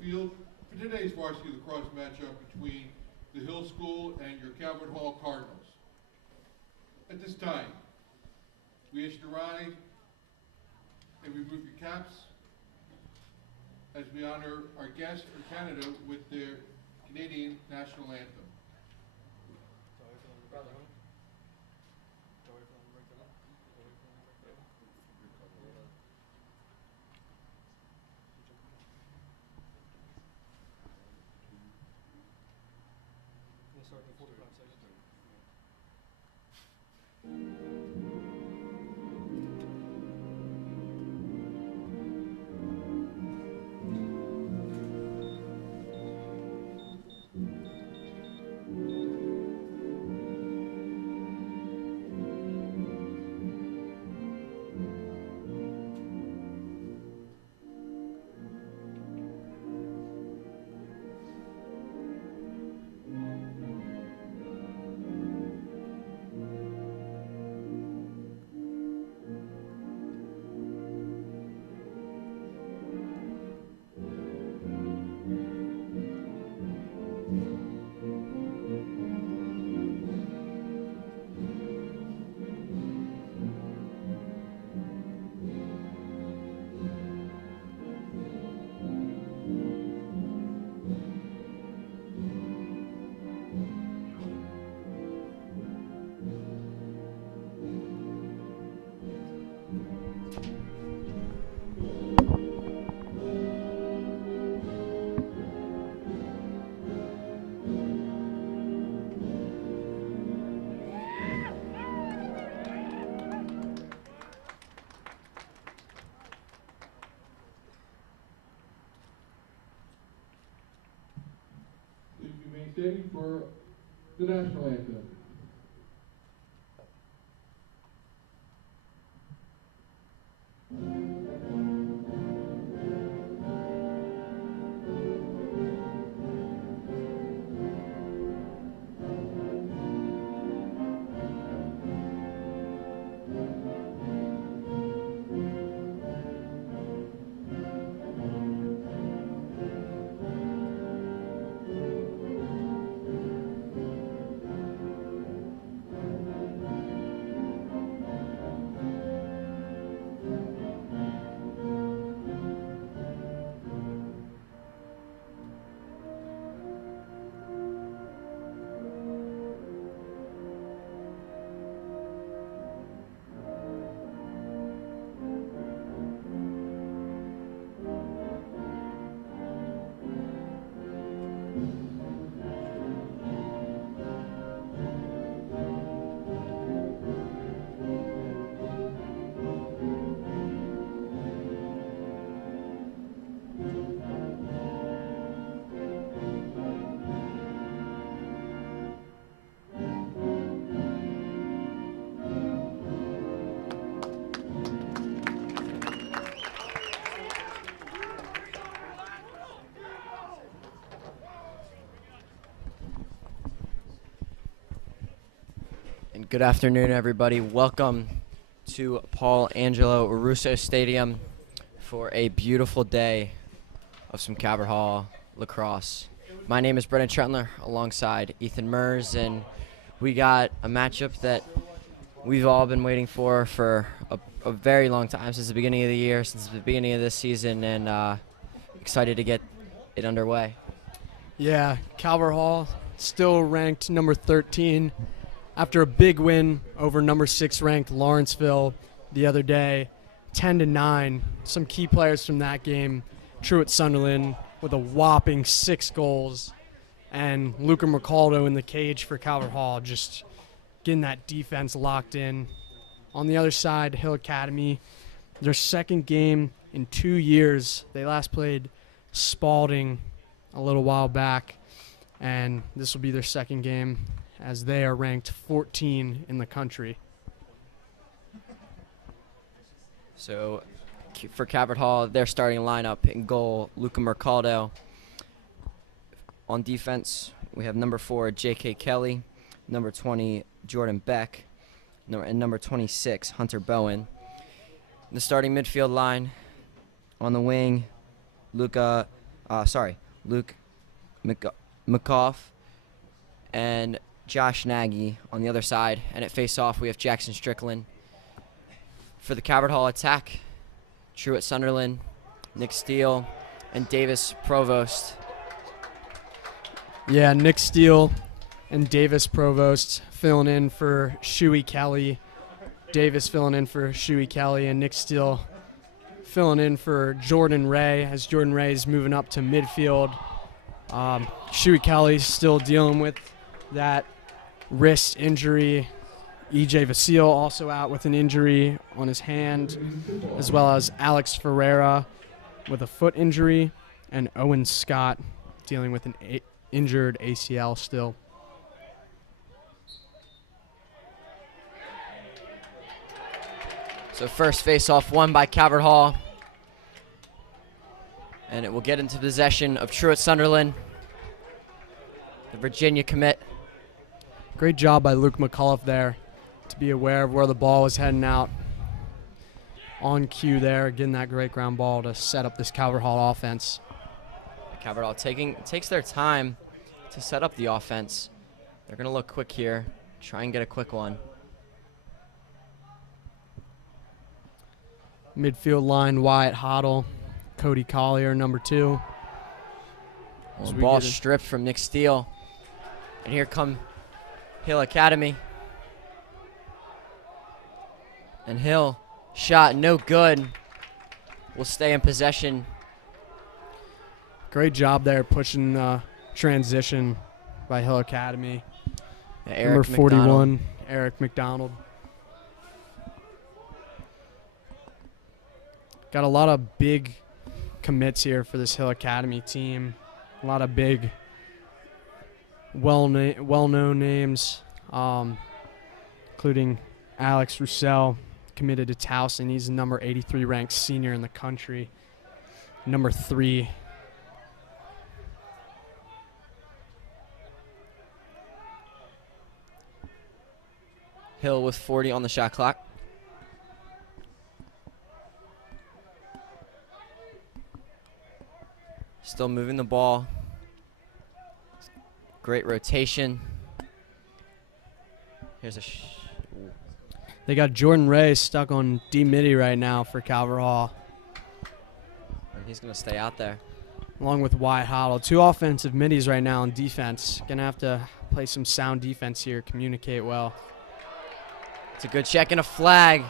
field for today's varsity lacrosse matchup between the Hill School and your Calvert Hall Cardinals. At this time, we ask you to rise and remove your caps as we honor our guests from Canada with their Canadian national anthem. Start in 45 seconds. Please remain standing for the national anthem. Good afternoon, everybody. Welcome to Paul Angelo Russo Stadium for a beautiful day of some Calvert Hall lacrosse. My name is Brendan Trentler alongside Ethan Mers, and we got a matchup that we've all been waiting for a very long time, since the beginning of the year, since the beginning of this season, and excited to get it underway. Yeah, Calvert Hall still ranked number 13 after a big win over number 6 ranked Lawrenceville the other day, 10-9. Some key players from that game, Truett Sunderland with a whopping 6 goals, and Luca Mercaldo in the cage for Calvert Hall, just getting that defense locked in. On the other side, Hill Academy, their second game in 2 years. They last played Spalding a little while back, and this will be their second game, as they are ranked 14 in the country. So for Calvert Hall, their starting lineup: in goal, Luca Mercaldo. On defense, we have number 4, J.K. Kelly, number 20, Jordan Beck, and number 26, Hunter Bowen. The starting midfield line: on the wing, Luca Luke McCoff and Josh Nagy on the other side. And at face-off, we have Jackson Strickland. For the Cabot Hall attack, Truett Sunderland, Nick Steele, and Davis Provost. Yeah, Nick Steele and Davis Provost filling in for Shuey Kelly. Davis filling in for Shuey Kelly, and Nick Steele filling in for Jordan Ray as Jordan Ray is moving up to midfield. Shuey Kelly still dealing with that wrist injury. EJ Vasile also out with an injury on his hand, as well as Alex Ferreira with a foot injury, and Owen Scott dealing with an injured ACL still. So first face-off won by Calvert Hall. And it will get into possession of Truett Sunderland, the Virginia commit. Great job by Luke McCullough there to be aware of where the ball was heading out. On cue there, getting that great ground ball to set up this Calvert Hall offense. Calvert Hall takes their time to set up the offense. They're going to look quick here, try and get a quick one. Midfield line, Wyatt Hoddle, Cody Collier, number 2. Ball stripped from Nick Steele. And here come Hill Academy. And Hill, shot no good, will stay in possession. Great job there pushing transition by Hill Academy. Yeah, number 41, Eric McDonald. Got a lot of big commits here for this Hill Academy team. A lot of big, well-known names, including Alex Roussel, committed to Towson. He's the number 83 ranked senior in the country. Number 3. Hill with 40 on the shot clock. Still moving the ball. Great rotation. Here's a They got Jordan Ray stuck on D-Midi right now for Calvert Hall. and he's going to stay out there. Along with Wyatt Hoddle. 2 offensive middies right now on defense. Going to have to play some sound defense here, communicate well. It's a good check and a flag.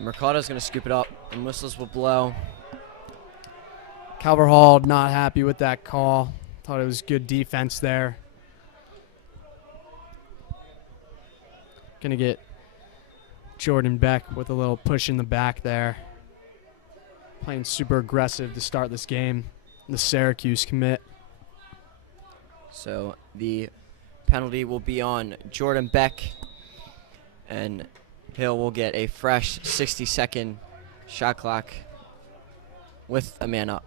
Mercado's going to scoop it up, and whistles will blow. Calvert Hall not happy with that call. Thought it was good defense there. Going to get Jordan Beck with a little push in the back there. Playing super aggressive to start this game. The Syracuse commit. So the penalty will be on Jordan Beck, and Hill will get a fresh 60-second shot clock with a man up.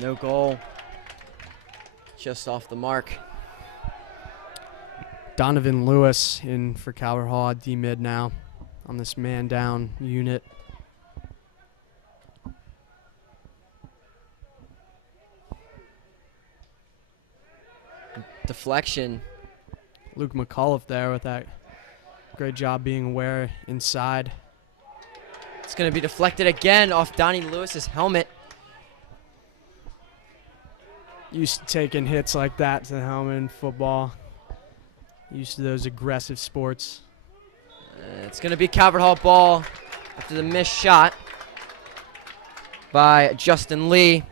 No goal. Just off the mark. Donovan Lewis in for Calvert Hall at D-mid now on this man-down unit. Deflection. Luke McCullough there with that great job being aware inside. It's going to be deflected again off Donnie Lewis's helmet. Used to taking hits like that to the helmet in football. Used to those aggressive sports. It's going to be Calvert Hall ball after the missed shot by Justin Lee,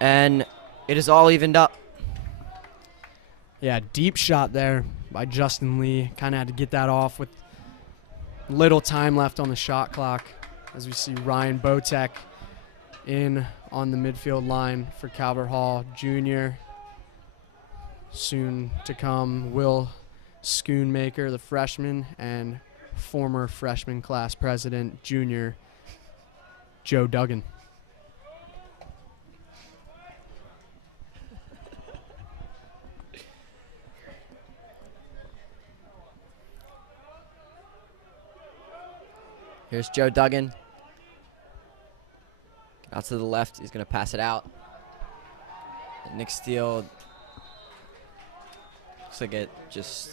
and it is all evened up. Yeah, deep shot there by Justin Lee. Kind of had to get that off with little time left on the shot clock as we see Ryan Botek in on the midfield line for Calvert Hall Jr. Soon to come, Will Schoonmaker, the freshman, and former freshman class president, junior, Joe Duggan. Here's Joe Duggan. Out to the left. He's going to pass it out. And Nick Steele looks like it just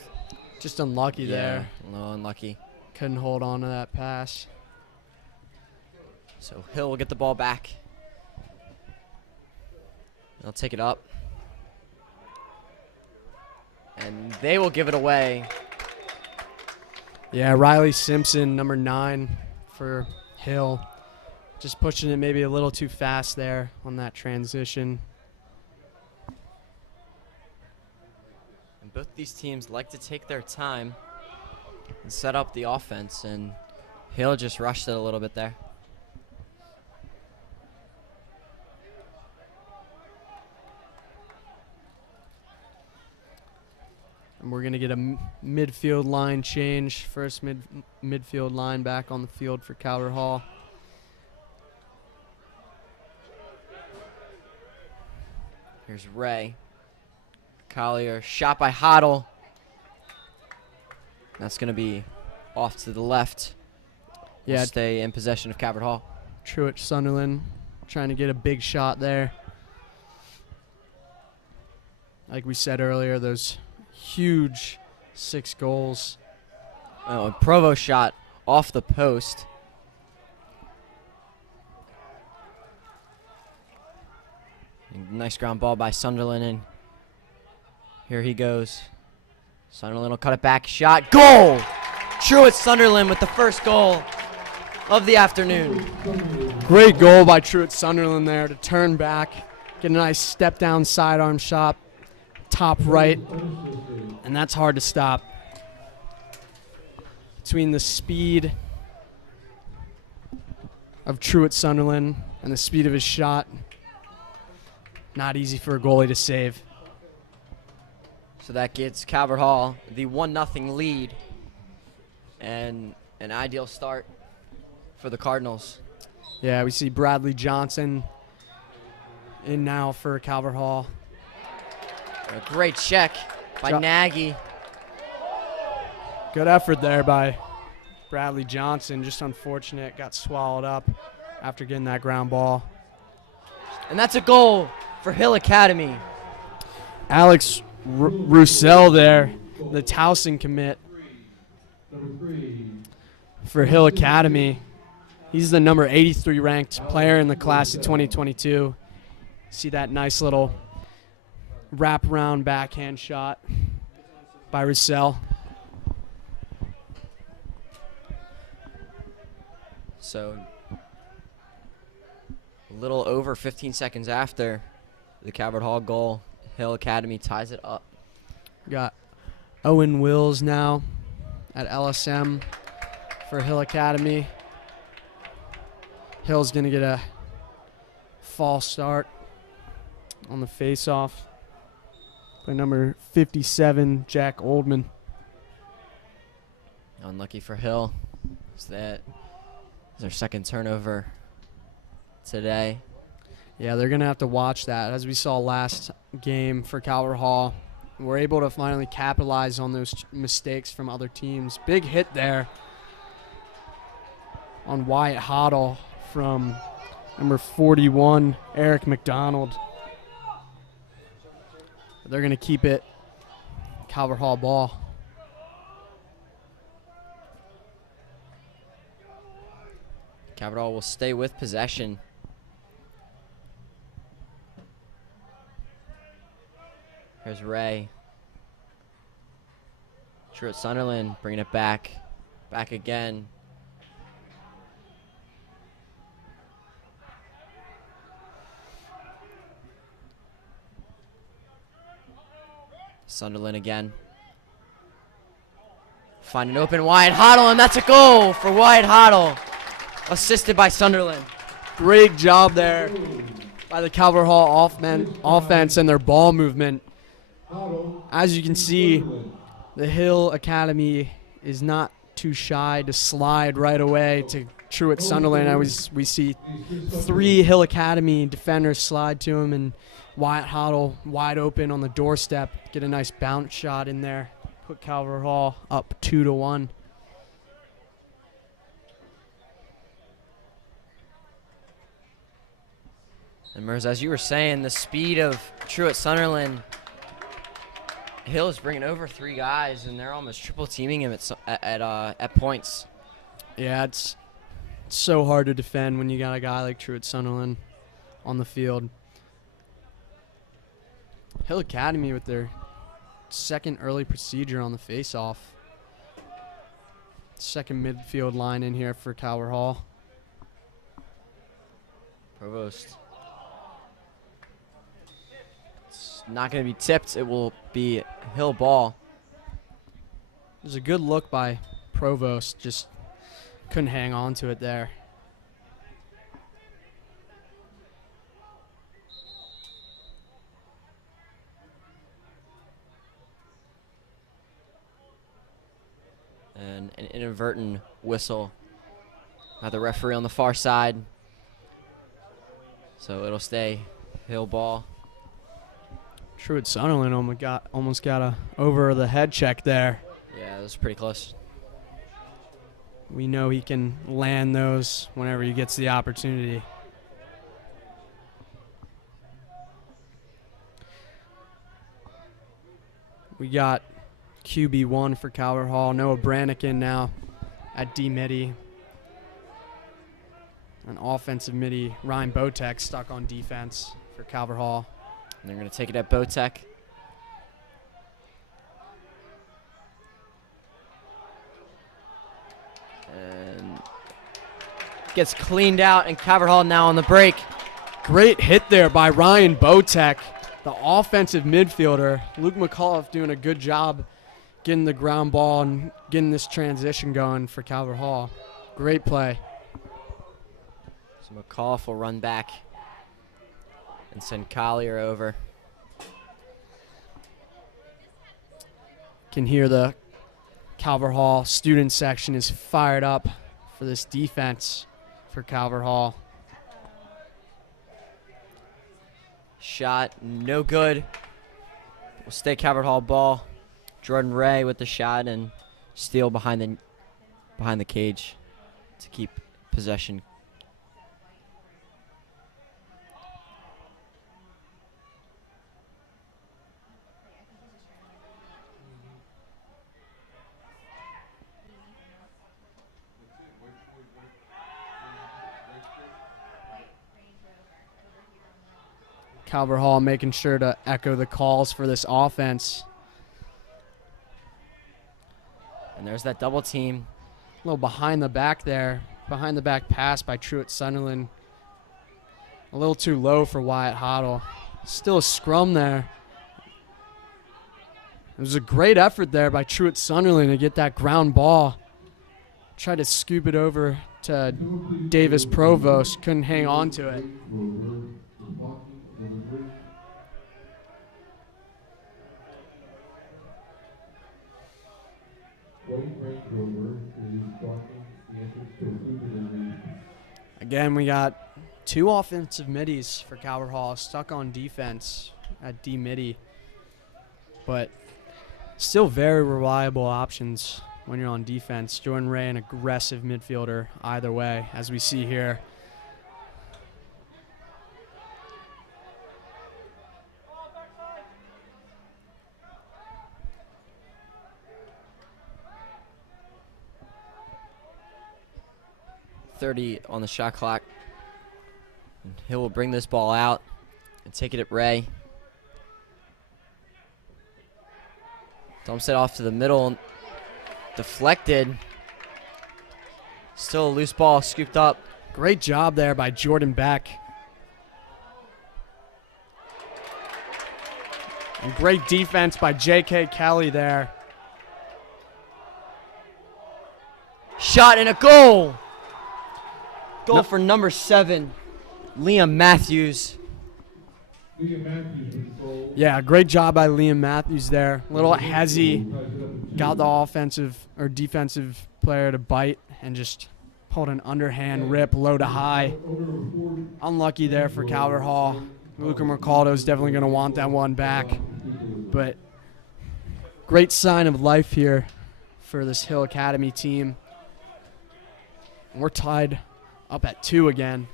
unlucky there. A little unlucky. Couldn't hold on to that pass. So Hill will get the ball back. They'll take it up. And they will give it away. Yeah, Riley Simpson, number 9 for Hill. Just pushing it maybe a little too fast there on that transition. And both these teams like to take their time and set up the offense, and Hill just rushed it a little bit there. And we're going to get a midfield line change. First midfield line back on the field for Calvert Hall. Here's Ray. Collier, shot by Hoddle. That's going to be off to the left. Yeah, We'll stay in possession of Calvert Hall. Truett Sunderland trying to get a big shot there. Like we said earlier, those huge 6 goals. Oh, and Provo shot off the post. Nice ground ball by Sunderland, and here he goes. Sunderland will cut it back. Shot. Goal! Truett Sunderland with the first goal of the afternoon. Great goal by Truett Sunderland there to turn back, get a nice step down sidearm shot, top right, and that's hard to stop. Between the speed of Truett Sunderland and the speed of his shot, not easy for a goalie to save. So that gets Calvert Hall the 1-0 lead, and an ideal start for the Cardinals. Yeah, we see Bradley Johnson in now for Calvert Hall. A great check by Nagy. Good effort there by Bradley Johnson. Just unfortunate, got swallowed up after getting that ground ball. And that's a goal for Hill Academy. Alex Roussel there, the Towson commit for Hill Academy. He's the number 83 ranked player in the class of 2022. See that nice little wraparound backhand shot by Roussel. So a little over 15 seconds after the Calvert Hall goal, Hill Academy ties it up. Got Owen Wills now at LSM for Hill Academy. Hill's going to get a false start on the face-off by number 57, Jack Oldman. Unlucky for Hill. So that is their second turnover today. Yeah, they're going to have to watch that. As we saw last game for Calvert Hall, we're able to finally capitalize on those mistakes from other teams. Big hit there on Wyatt Hoddle from number 41, Eric McDonald. They're going to keep it Calvert Hall ball. Calvert Hall will stay with possession. Here's Ray. Truett Sunderland bringing it back. Back again. Sunderland again. Find an open Wyatt Hoddle, and that's a goal for Wyatt Hoddle. Assisted by Sunderland. Great job there by the Calvert Hall offense and their ball movement. As you can see, the Hill Academy is not too shy to slide right away to Truett Sunderland. We see 3 Hill Academy defenders slide to him, and Wyatt Hoddle wide open on the doorstep. Get a nice bounce shot in there. Put Calvert Hall up 2-1. And Mers, as you were saying, the speed of Truett Sunderland, Hill is bringing over 3 guys, and they're almost triple teaming him at points. Yeah, it's so hard to defend when you got a guy like Truett Sunderland on the field. Hill Academy with their second early procedure on the face-off. Second midfield line in here for Calvert Hall. Provost. It's not going to be tipped. It will be Hill ball. It was a good look by Provost, just couldn't hang on to it there. And an inadvertent whistle by the referee on the far side. So it'll stay Hill ball. Truett Sunderland almost got a over the head check there. Yeah, that was pretty close. We know he can land those whenever he gets the opportunity. We got QB1 for Calvert Hall. Noah Brannigan now at D midi. An offensive midi, Ryan Botek stuck on defense for Calvert Hall. And they're going to take it at Botek. And gets cleaned out, and Calvert Hall now on the break. Great hit there by Ryan Botek, the offensive midfielder. Luke McAuliffe doing a good job getting the ground ball and getting this transition going for Calvert Hall. Great play. So McAuliffe will run back and send Collier over. Can hear the Calvert Hall student section is fired up for this defense for Calvert Hall. Shot, no good. Will stay Calvert Hall ball. Jordan Ray with the shot and steal behind the cage to keep possession. Calvert Hall making sure to echo the calls for this offense. And there's that double team. A little behind the back there. Behind the back pass by Truett Sunderland. A little too low for Wyatt Hoddle. Still a scrum there. It was a great effort there by Truett Sunderland to get that ground ball. Tried to scoop it over to Davis Provost. Couldn't hang on to it. Again, we got 2 offensive middies for Calvert Hall stuck on defense at D midi. But still very reliable options when you're on defense. Jordan Ray, an aggressive midfielder either way, as we see here. .30 on the shot clock. And Hill will bring this ball out and take it at Ray. Dumps it off to the middle. Deflected. Still a loose ball scooped up. Great job there by Jordan Beck. And great defense by J.K. Kelly there. Shot and a goal. Goal No. for number 7, Liam Matthews. Yeah, great job by Liam Matthews there. Little hezzy. Got the offensive or defensive player to bite and just pulled an underhand rip low to high. Unlucky there for Calvert Hall. Luca Mercaldo's definitely going to want that one back. But great sign of life here for this Hill Academy team. And we're tied up at 2 again.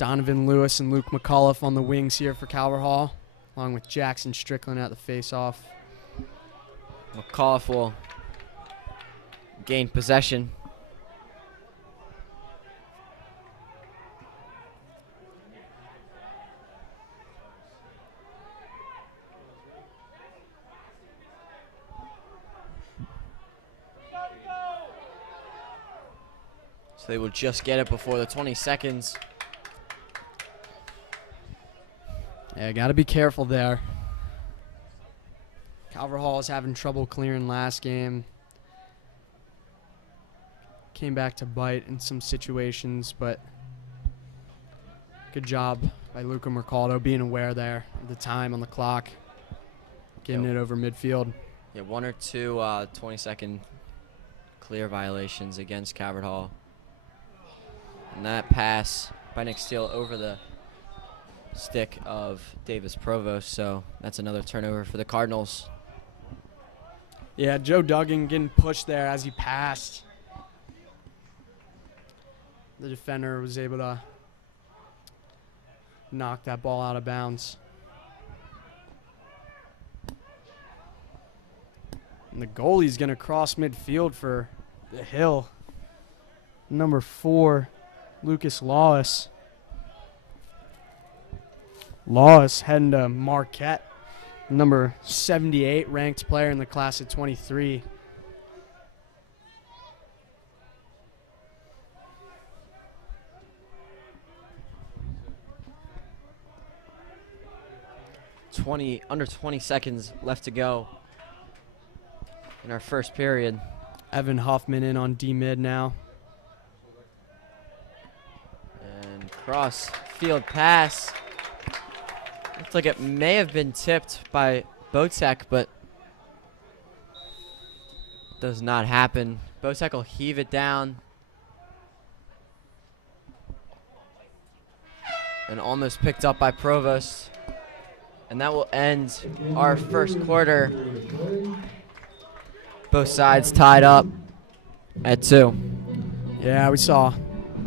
Donovan Lewis and Luke McAuliffe on the wings here for Calvert Hall, along with Jackson Strickland at the face-off. McAuliffe will gain possession. So they will just get it before the 20 seconds. Yeah, got to be careful there. Calvert Hall is having trouble clearing last game. Came back to bite in some situations, but good job by Luca Mercado being aware there of the time on the clock, getting it over midfield. Yeah, one or two 20-second clear violations against Calvert Hall. And that pass by Nick Steele over the stick of Davis Provost, so that's another turnover for the Cardinals. Yeah, Joe Duggan getting pushed there as he passed. The defender was able to knock that ball out of bounds. And the goalie's going to cross midfield for the Hill. Number 4, Lucas Lawless. Lawless heading to Marquette. Number 78 ranked player in the class of 23. Under 20 seconds left to go in our first period. Evan Huffman in on D-mid now. And cross field pass. Looks like it may have been tipped by Botek, but does not happen. Botek will heave it down. And almost picked up by Provost. And that will end our first quarter. Both sides tied up at 2. Yeah, we saw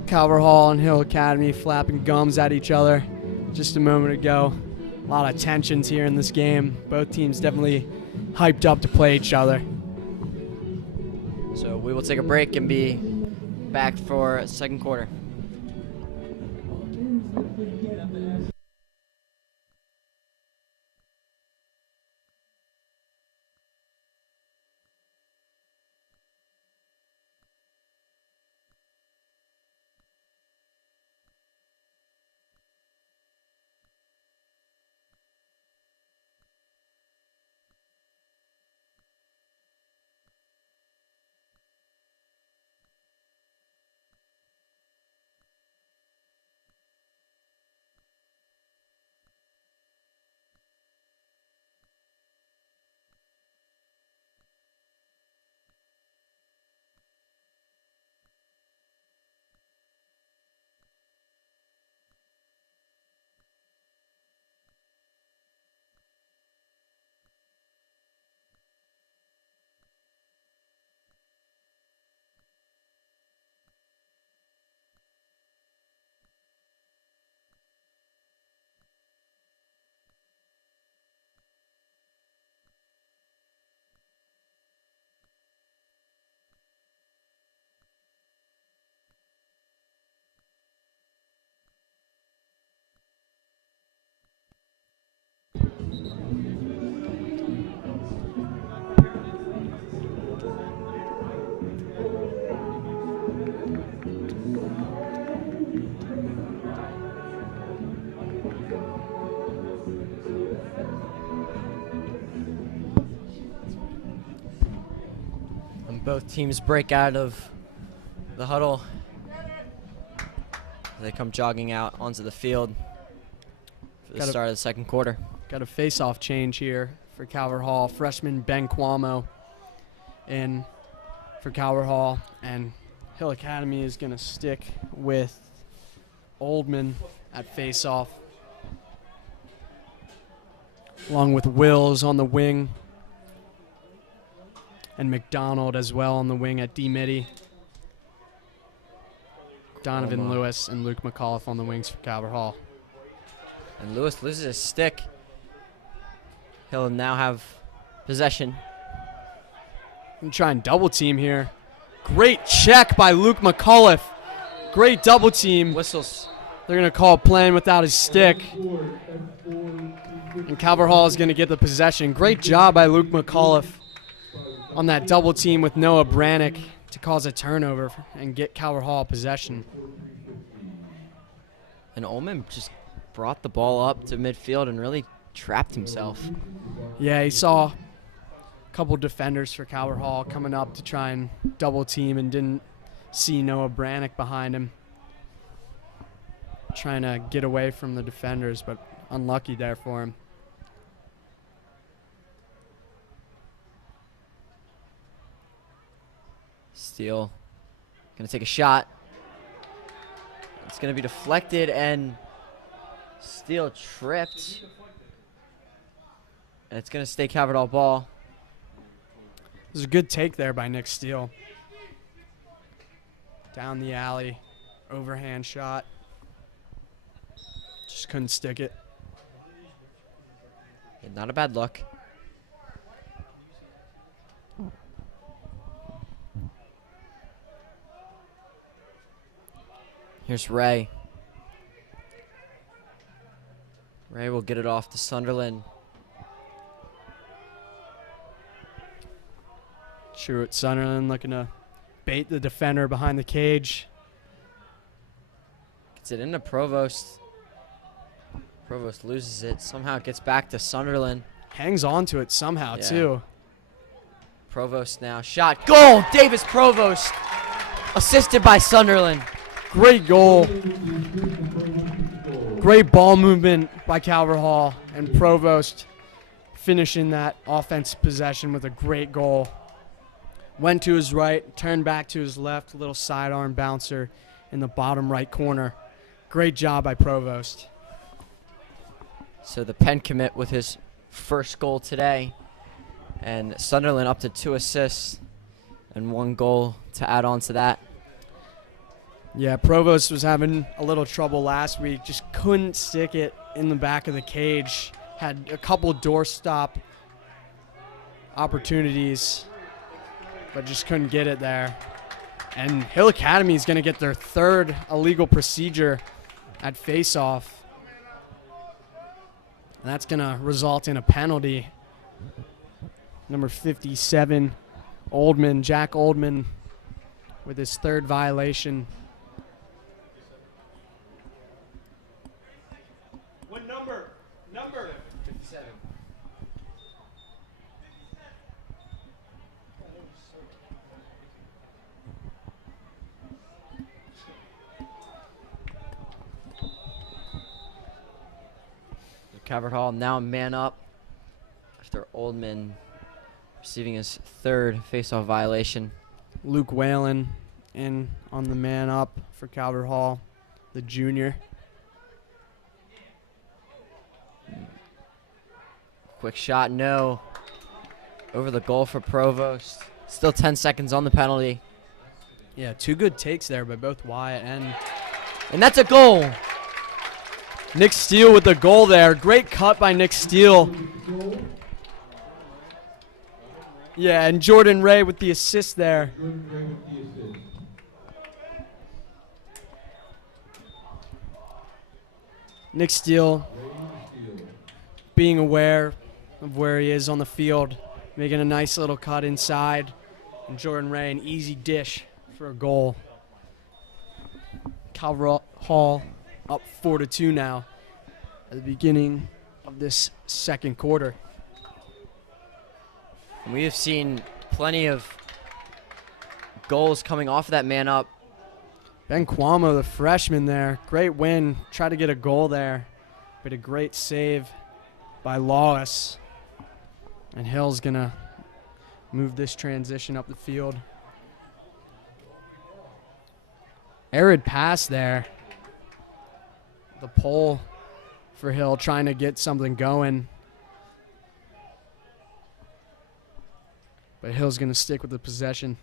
Calvert Hall and Hill Academy flapping gums at each other just a moment ago. A lot of tensions here in this game. Both teams definitely hyped up to play each other. So we will take a break and be back for second quarter. Both teams break out of the huddle. They come jogging out onto the field for the start of the second quarter. Got a face-off change here for Calvert Hall. Freshman Ben Cuomo in for Calvert Hall. And Hill Academy is going to stick with Oldman at face-off, along with Wills on the wing. And McDonald as well on the wing at D-Midi. Donovan Lewis and Luke McAuliffe on the wings for Calvert Hall. And Lewis loses his stick. He'll now have possession. I'm trying double team here. Great check by Luke McAuliffe. Great double team. Whistles. They're going to call playing without his stick. And Calvert Hall is going to get the possession. Great job by Luke McAuliffe on that double team with Noah Brannick to cause a turnover and get Calvert Hall possession. And Ullman just brought the ball up to midfield and really trapped himself. Yeah, he saw a couple defenders for Calvert Hall coming up to try and double team and didn't see Noah Brannick behind him. Trying to get away from the defenders, but unlucky there for him. Steele gonna take a shot. It's gonna be deflected and Steele tripped. And it's gonna stay Calvert Hall ball. It was a good take there by Nick Steele. Down the alley, overhand shot. Just couldn't stick it. Yeah, not a bad look. Here's Ray. Ray will get it off to Sunderland. Sherwood Sunderland looking to bait the defender behind the cage. Gets it into Provost. Provost loses it. Somehow it gets back to Sunderland. Hangs on to it somehow, Yeah. too. Provost now. Shot. Goal! Davis Provost. Assisted by Sunderland. Great goal. Great ball movement by Calvert Hall. And Provost finishing that offensive possession with a great goal. Went to his right, turned back to his left. Little sidearm bouncer in the bottom right corner. Great job by Provost. So the Penn commit with his first goal today. And Sunderland up to 2 assists and 1 goal to add on to that. Yeah, Provost was having a little trouble last week. Just couldn't stick it in the back of the cage. Had a couple doorstop opportunities, but just couldn't get it there. And Hill Academy is going to get their 3rd illegal procedure at faceoff. And that's going to result in a penalty. Number 57, Oldman, Jack Oldman, with his 3rd violation. What number? Number 57. Calvert Hall now man up after Oldman receiving his 3rd faceoff violation. Luke Whalen in on the man up for Calvert Hall, the junior. Quick shot, no. Over the goal for Provost. Still 10 seconds on the penalty. Yeah, 2 good takes there by both Wyatt and And that's a goal. Nick Steele with the goal there. Great cut by Nick Steele. Yeah, and Jordan Ray with the assist there. Nick Steele being aware of where he is on the field, making a nice little cut inside. And Jordan Ray, an easy dish for a goal. Calvert Hall up 4-2 now at the beginning of this 2nd quarter. We have seen plenty of goals coming off of that man up. Ben Cuomo, the freshman there, great win. Tried to get a goal there, but a great save by Lawless. And Hill's going to move this transition up the field. Arid pass there. The pole for Hill, trying to get something going. But Hill's going to stick with the possession.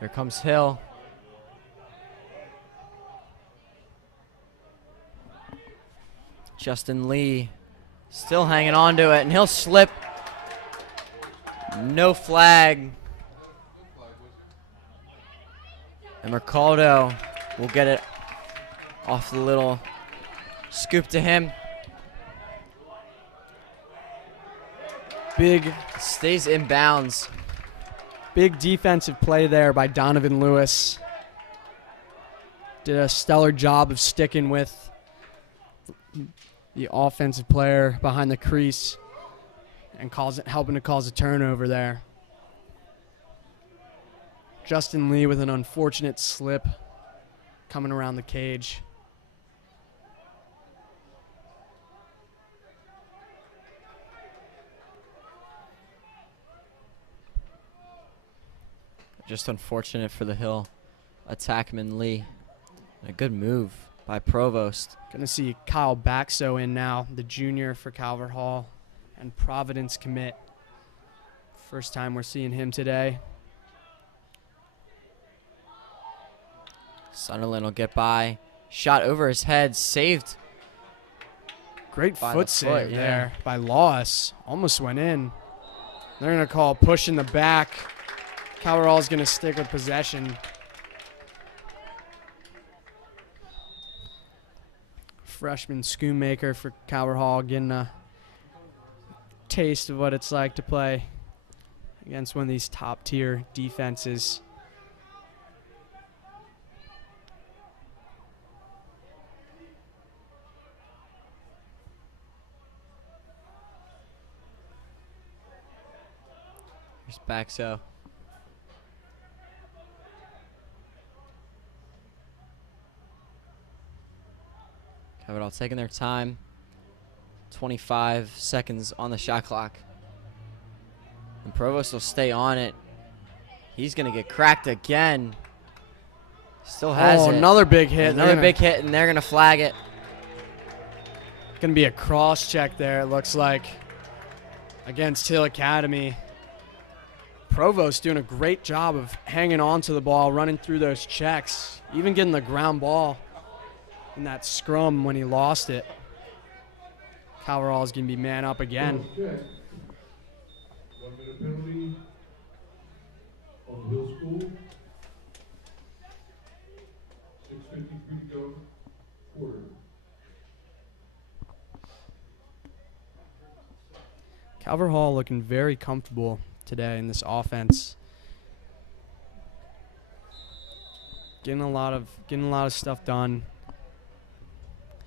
Here comes Hill. Justin Lee still hanging on to it, and he'll slip. No flag. And Mercado will get it off the little scoop to him. Big Stays in bounds. Big defensive play there by Donovan Lewis. Did a stellar job of sticking with the offensive player behind the crease and helping to cause a turnover there. Justin Lee with an unfortunate slip coming around the cage. Just unfortunate for the Hill attackman Lee. A good move by Provost. Going to see Kyle Baxo in now, the junior for Calvert Hall and Providence commit. First time we're seeing him today. Sunderland will get by. Shot over his head, saved. Great By foot the save foot, there by Lawes. Almost went in. They're going to call push in the back. Calvert Hall is going to stick with possession. Freshman Schoonmaker for Calvert Hall getting a taste of what it's like to play against one of these top-tier defenses. Here's Baxo. Calvert Hall taking their time. 25 seconds on the shot clock. And Provost will stay on it. He's going to get cracked again. Still has it. Another big hit. Another big hit, and they're going to flag it. Going to be a cross check there, it looks like, against Hill Academy. Provost doing a great job of hanging on to the ball, running through those checks, even getting the ground ball in that scrum when he lost it. Calvert Hall is going to be man up again. 1 minute penalty on Hill School. 6:53 to go. Quarter. Calvert Hall looking very comfortable today in this offense. Getting a lot of stuff done.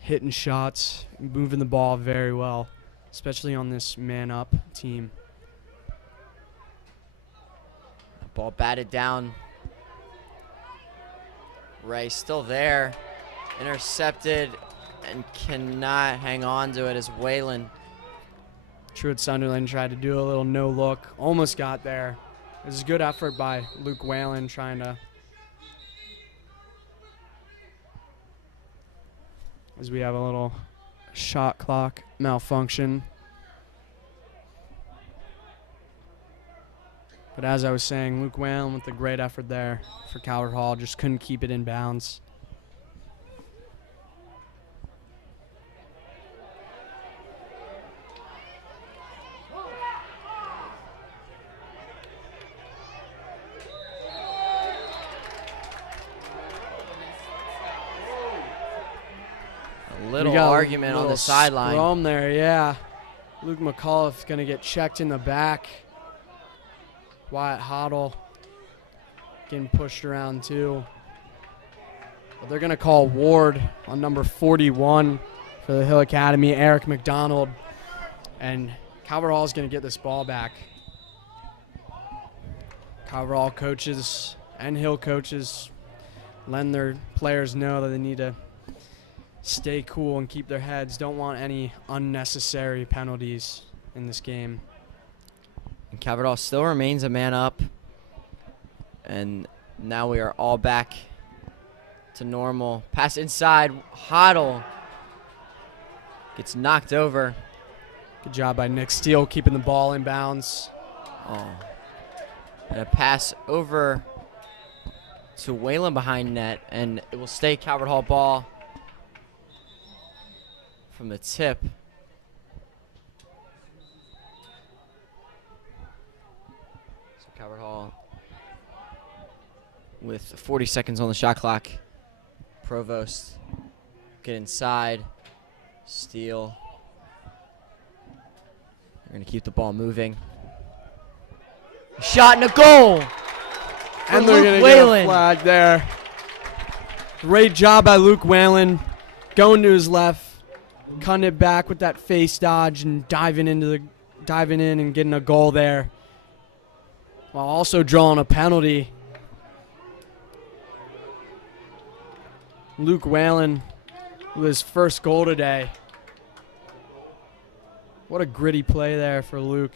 Hitting shots, moving the ball very well, especially on this man-up team. Ball batted down. Ray still there. Intercepted and cannot hang on to it as Whalen. Truett Sunderland tried to do a little no-look. Almost got there. It was a good effort by Luke Whalen trying to... As we have a little shot clock malfunction. But as I was saying, Luke Whalen with a great effort there for Calvert Hall. Just couldn't keep it in bounds. Little argument on the sideline. Scrum there, yeah. Luke McAuliffe going to get checked in the back. Wyatt Hoddle getting pushed around too. But they're going to call Ward on number 41 for the Hill Academy, Eric McDonald. And Calvert Hall is going to get this ball back. Calvert Hall coaches and Hill coaches letting their players know that they need to stay cool and keep their heads. Don't want any unnecessary penalties in this game. And Calvert Hall still remains a man up. And now we are all back to normal. Pass inside. Hoddle gets knocked over. Good job by Nick Steele keeping the ball in bounds. Oh. And a pass over to Whalen behind net, and it will stay Calvert Hall ball from the tip. So Calvert Hall with 40 seconds on the shot clock. Provost get inside, steal. They're going to keep the ball moving. Shot and a goal. And they're going to get a flag there. Great job by Luke Whalen, going to his left, cutting it back with that face dodge and diving in and getting a goal there, while also drawing a penalty. Luke Whalen with his first goal today. What a gritty play there for Luke.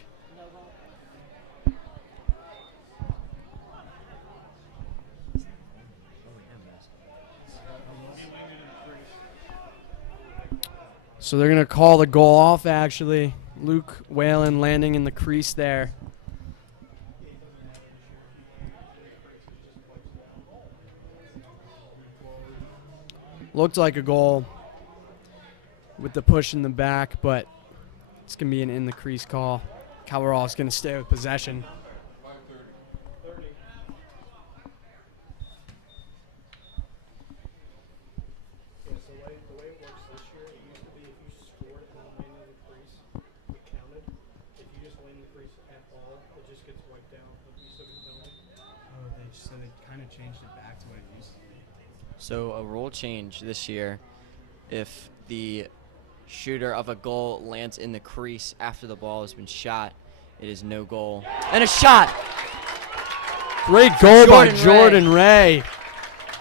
So they're going to call the goal off, actually. Luke Whalen landing in the crease there. Looked like a goal with the push in the back, but it's going to be an in the crease call. Calvert Hall is going to stay with possession. So a rule change this year, if the shooter of a goal lands in the crease after the ball has been shot, it is no goal. And a shot! Great goal by Jordan Ray.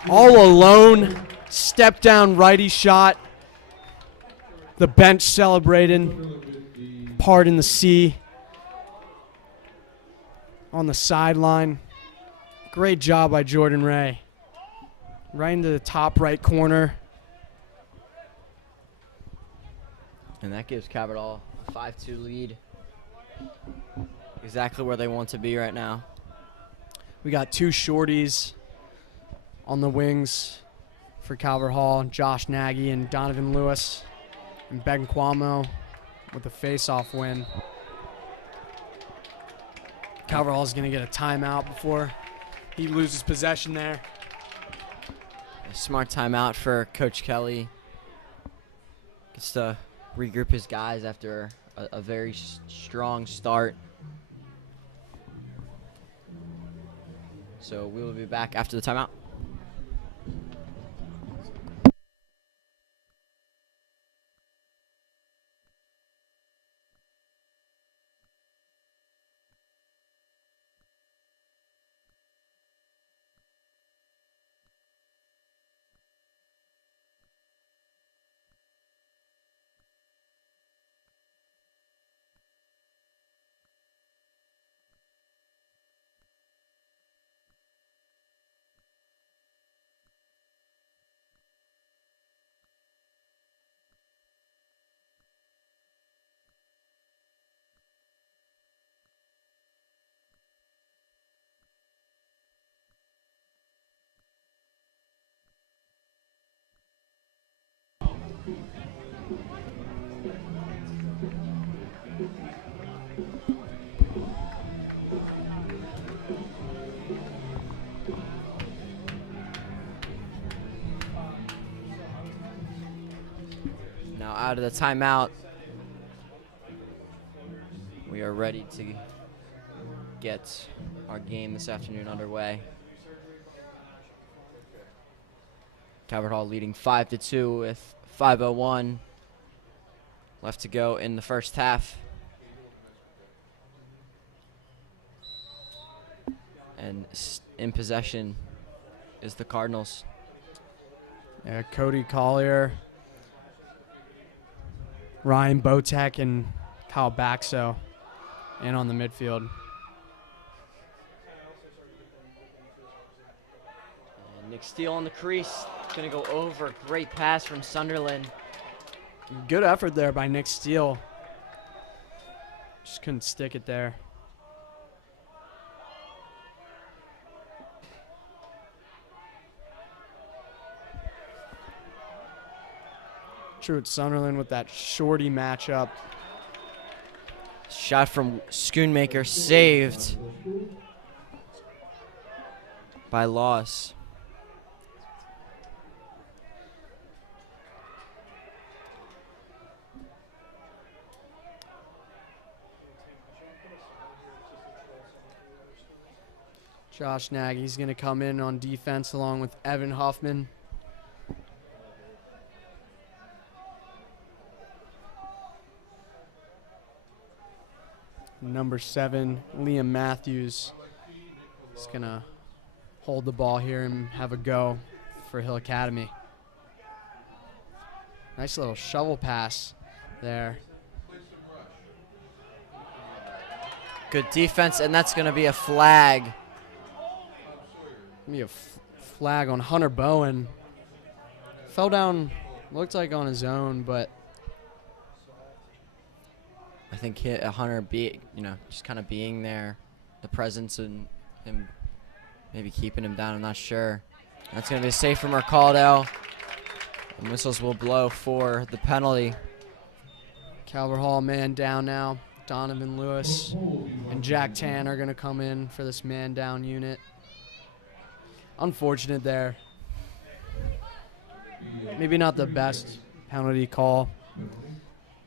All alone, step down righty shot. The bench celebrating, part in the sea on the sideline. Great job by Jordan Ray. Right into the top right corner. And that gives Calvert Hall a 5-2 lead. Exactly where they want to be right now. We got two shorties on the wings for Calvert Hall, Josh Nagy and Donovan Lewis. And Ben Cuomo with a face-off win. Calvert Hall is going to get a timeout before he loses possession there. A smart timeout for Coach Kelly. Gets to regroup his guys after a very strong start. So we will be back after the timeout. Now out of the timeout, we are ready to get our game this afternoon underway. Calvert Hall leading 5-2 with 5:01 left to go in the first half. And in possession is the Cardinals. Yeah, Cody Collier, Ryan Botek, and Kyle Baxo in on the midfield. And Nick Steele on the crease. Going to go over. Great pass from Sunderland. Good effort there by Nick Steele. Just couldn't stick it there. Truett Sunderland with that shorty matchup. Shot from Schoonmaker saved by Loss. Josh Nagy's going to come in on defense along with Evan Huffman. Number 7, Liam Matthews, is going to hold the ball here and have a go for Hill Academy. Nice little shovel pass there. Good defense, and that's going to be a flag. Give me a flag on Hunter Bowen. Fell down, looked like on his own, but I think Hunter, just kind of being there, the presence and him maybe keeping him down. I'm not sure. That's going to be a save from Caldell. And whistles will blow for the penalty. Calvert Hall man down now. Donovan Lewis and Jack Tan are going to come in for this man down unit. Unfortunate there. Maybe not the best penalty call.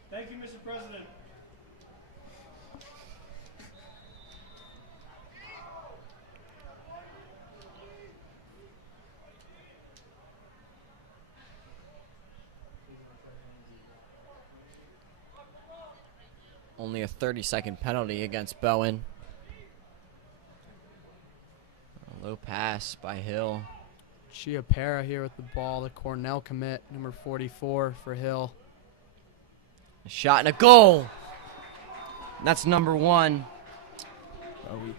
Thank you, Mr. President. Only a 30-second penalty against Bowen. A low pass by Hill. Chiapera here with the ball, the Cornell commit, number 44 for Hill. A shot and a goal. That's number 1.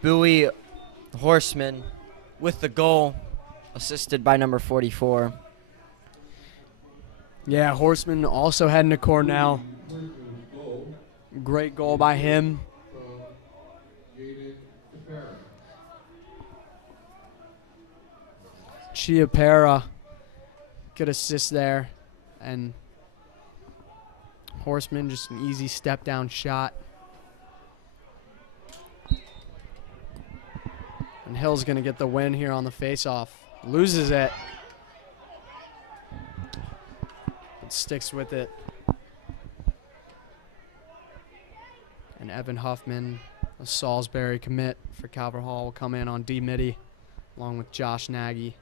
Bowie Horseman with the goal, assisted by number 44. Yeah, Horseman also heading to Cornell. Great goal by him. Chiapera, good assist there. And Horseman, just an easy step down shot. And Hill's going to get the win here on the faceoff. Loses it. But sticks with it. And Evan Huffman, a Salisbury commit for Calvert Hall, will come in on D-Midi along with Josh Nagy.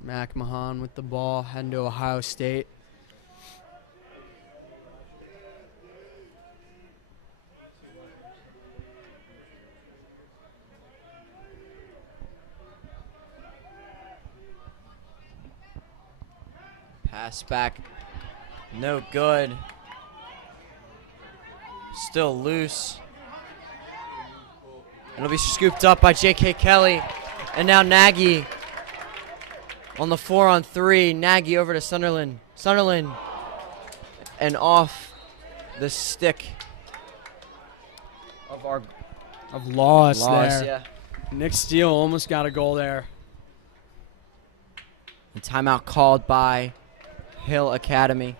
Mac Mahan with the ball, heading to Ohio State. Pass back, no good. Still loose. It'll be scooped up by J.K. Kelly. And now Nagy on the 4-on-3. Nagy over to Sunderland. Sunderland and off the stick Of Loss there. Yeah. Nick Steele almost got a goal there. And timeout called by Hill Academy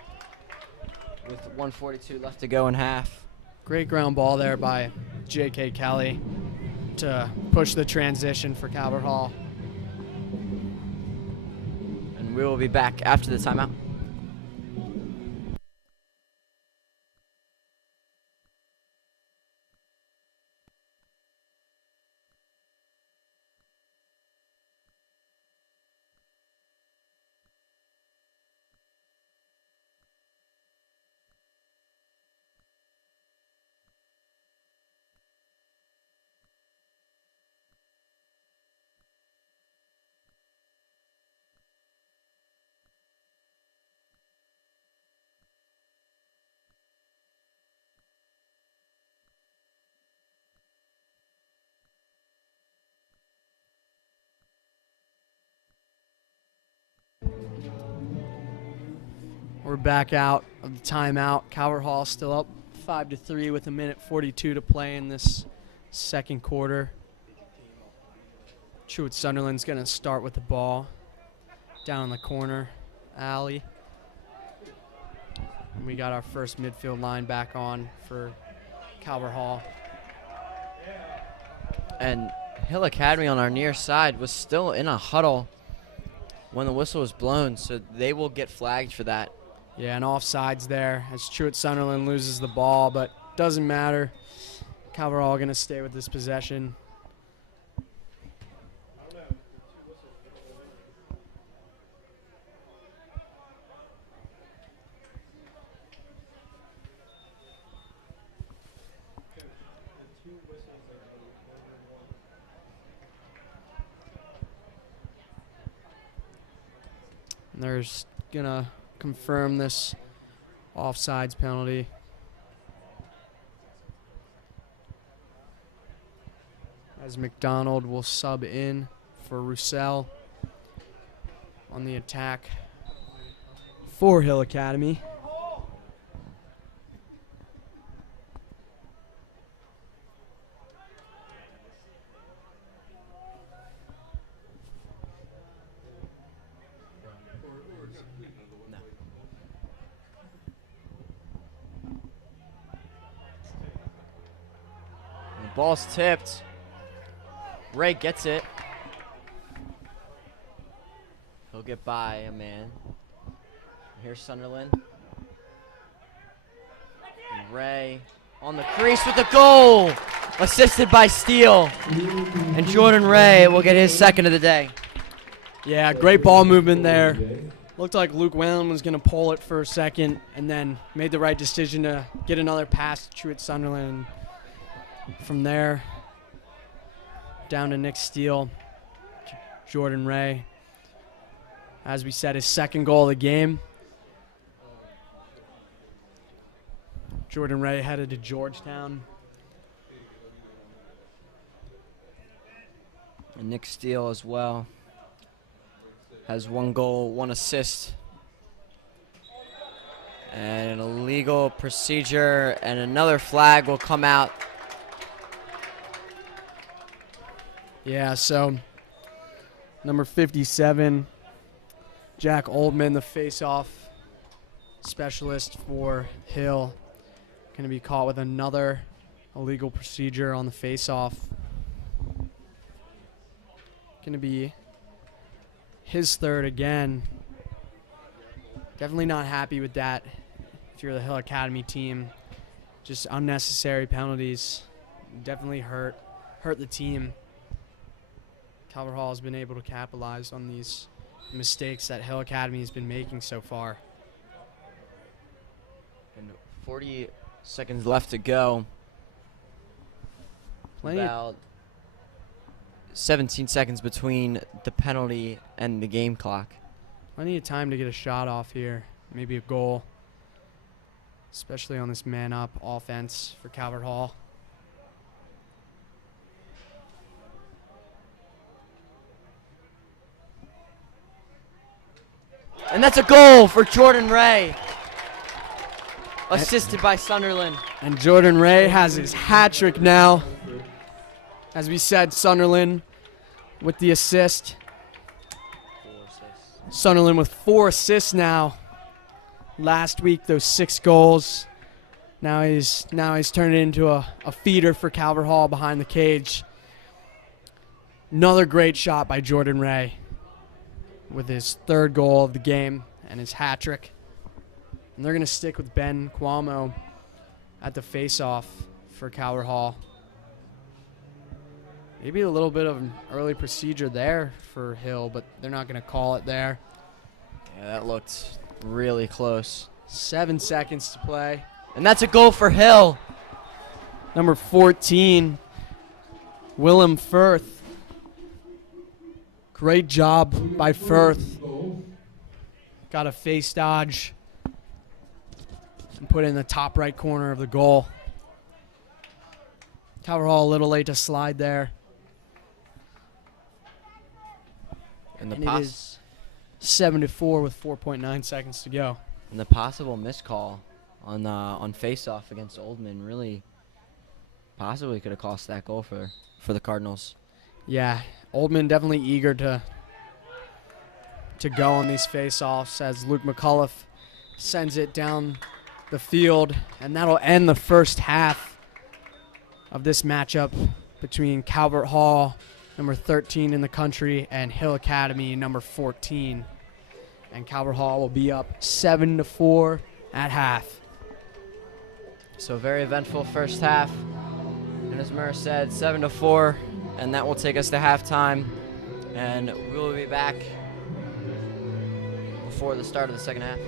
with 1:42 left to go in half. Great ground ball there by J.K. Kelly to push the transition for Calvert Hall. And we will be back after the timeout. We're back out of the timeout. Calvert Hall still up 5-3 with 1:42 to play in this second quarter. Truett Sunderland's going to start with the ball down in the corner alley. And we got our first midfield line back on for Calvert Hall. And Hill Academy on our near side was still in a huddle when the whistle was blown, so they will get flagged for that. Yeah, and offsides there as Truett Sunderland loses the ball, but doesn't matter. Calvert Hall going to stay with this possession. And they're going to confirm this offsides penalty. As McDonald will sub in for Roussel on the attack for Hill Academy. Ball's tipped. Ray gets it. He'll get by a man. Here's Sunderland. And Ray on the crease with the goal. Assisted by Steele. And Jordan Ray will get his second of the day. Yeah, great ball movement there. Looked like Luke Whalen was going to pull it for a second and then made the right decision to get another pass to Truett Sunderland. From there, down to Nick Steele, Jordan Ray. As we said, his second goal of the game. Jordan Ray headed to Georgetown. And Nick Steele as well has 1 goal, 1 assist. And an illegal procedure and another flag will come out. Yeah, so number 57, Jack Oldman, the face-off specialist for Hill, going to be caught with another illegal procedure on the face-off. Going to be his third again. Definitely not happy with that if you're the Hill Academy team. Just unnecessary penalties. Definitely hurt the team. Calvert Hall has been able to capitalize on these mistakes that Hill Academy has been making so far. And 40 seconds left to go. About 17 seconds between the penalty and the game clock. Plenty of time to get a shot off here. Maybe a goal. Especially on this man-up offense for Calvert Hall. And that's a goal for Jordan Ray. Assisted by Sunderland. And Jordan Ray has his hat trick now. As we said, Sunderland with the assist. 4 assists. Sunderland with 4 assists now. Last week, those 6 goals. Now he's turned it into a feeder for Calvert Hall behind the cage. Another great shot by Jordan Ray with his 3rd goal of the game and his hat trick. And they're going to stick with Ben Cuomo at the face-off for Calvert Hall. Maybe a little bit of an early procedure there for Hill, but they're not going to call it there. Yeah, that looked really close. 7 seconds to play. And that's a goal for Hill. Number 14, Willem Firth. Great job by Firth. Got a face dodge and put it in the top right corner of the goal. Calvert Hall a little late to slide there. And it is 7-4 with 4.9 seconds to go. And the possible missed call on face-off against Oldman. Really, possibly could have cost that goal for the Cardinals. Yeah, Oldman definitely eager to go on these face-offs as Luke McCullough sends it down the field, and that'll end the first half of this matchup between Calvert Hall, number 13 in the country, and Hill Academy, number 14. And Calvert Hall will be up 7-4 at half. So very eventful first half. And as Murr said, 7-4, and that will take us to halftime. And we will be back before the start of the second half.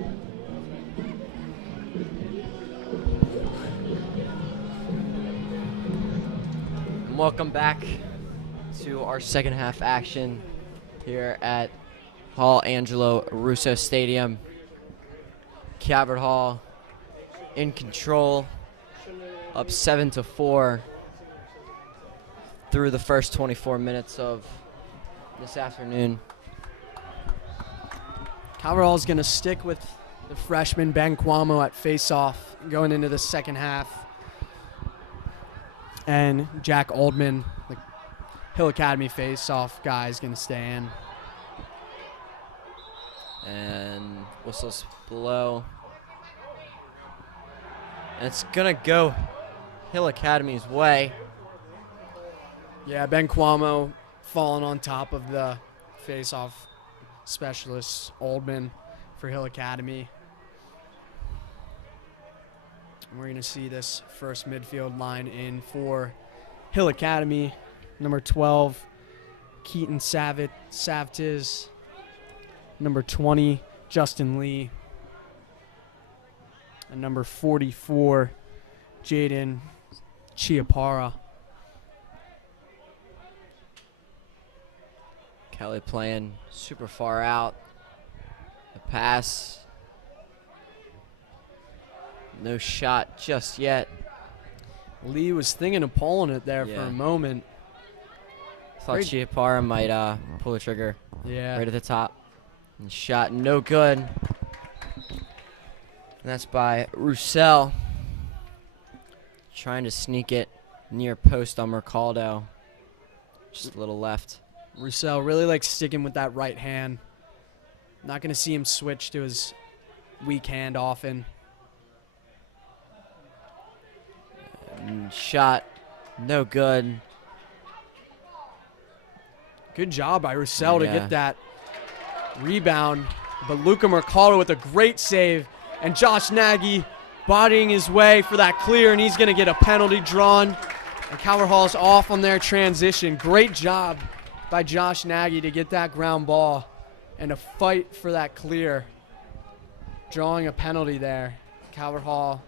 And welcome back to our second half action here at Paul Angelo Russo Stadium. Cabot Hall in control, up 7-4 through the first 24 minutes of this afternoon. Calvert Hall is going to stick with the freshman Ben Cuomo at faceoff going into the second half. And Jack Oldman, the Hill Academy faceoff guy, is going to stay in. And whistles below. And it's going to go Hill Academy's way. Yeah, Ben Cuomo falling on top of the faceoff specialist, Oldman, for Hill Academy. And we're going to see this first midfield line in for Hill Academy. Number 12, Keaton Savtiz. Number 20, Justin Lee. And number 44, Jaden Chiapara. Kelly playing super far out. The pass. No shot just yet. Lee was thinking of pulling it there for Yeah. a moment. Thought Great. Chiapara might pull the trigger Yeah. right at the top. And shot no good. And that's by Roussel. Trying to sneak it near post on Mercaldo. Just a little left. Roussel really likes sticking with that right hand. Not going to see him switch to his weak hand often. And shot no good. Good job by Roussel to Yeah. get that rebound. But Luca Mercado with a great save. And Josh Nagy bodying his way for that clear, and he's going to get a penalty drawn. And Calvert Hall's off on their transition. Great job by Josh Nagy to get that ground ball and a fight for that clear. Drawing a penalty there. Calvert Hall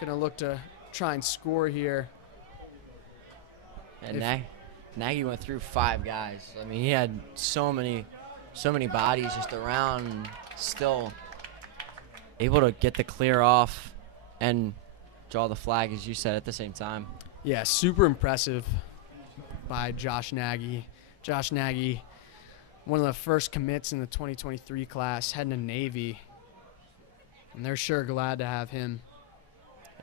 going to look to try and score here. And Nagy went through 5 guys. I mean, he had so many bodies just around, and still able to get the clear off and draw the flag, as you said, at the same time. Yeah, super impressive by Josh Nagy. Josh Nagy, one of the first commits in the 2023 class, heading to Navy. And they're sure glad to have him.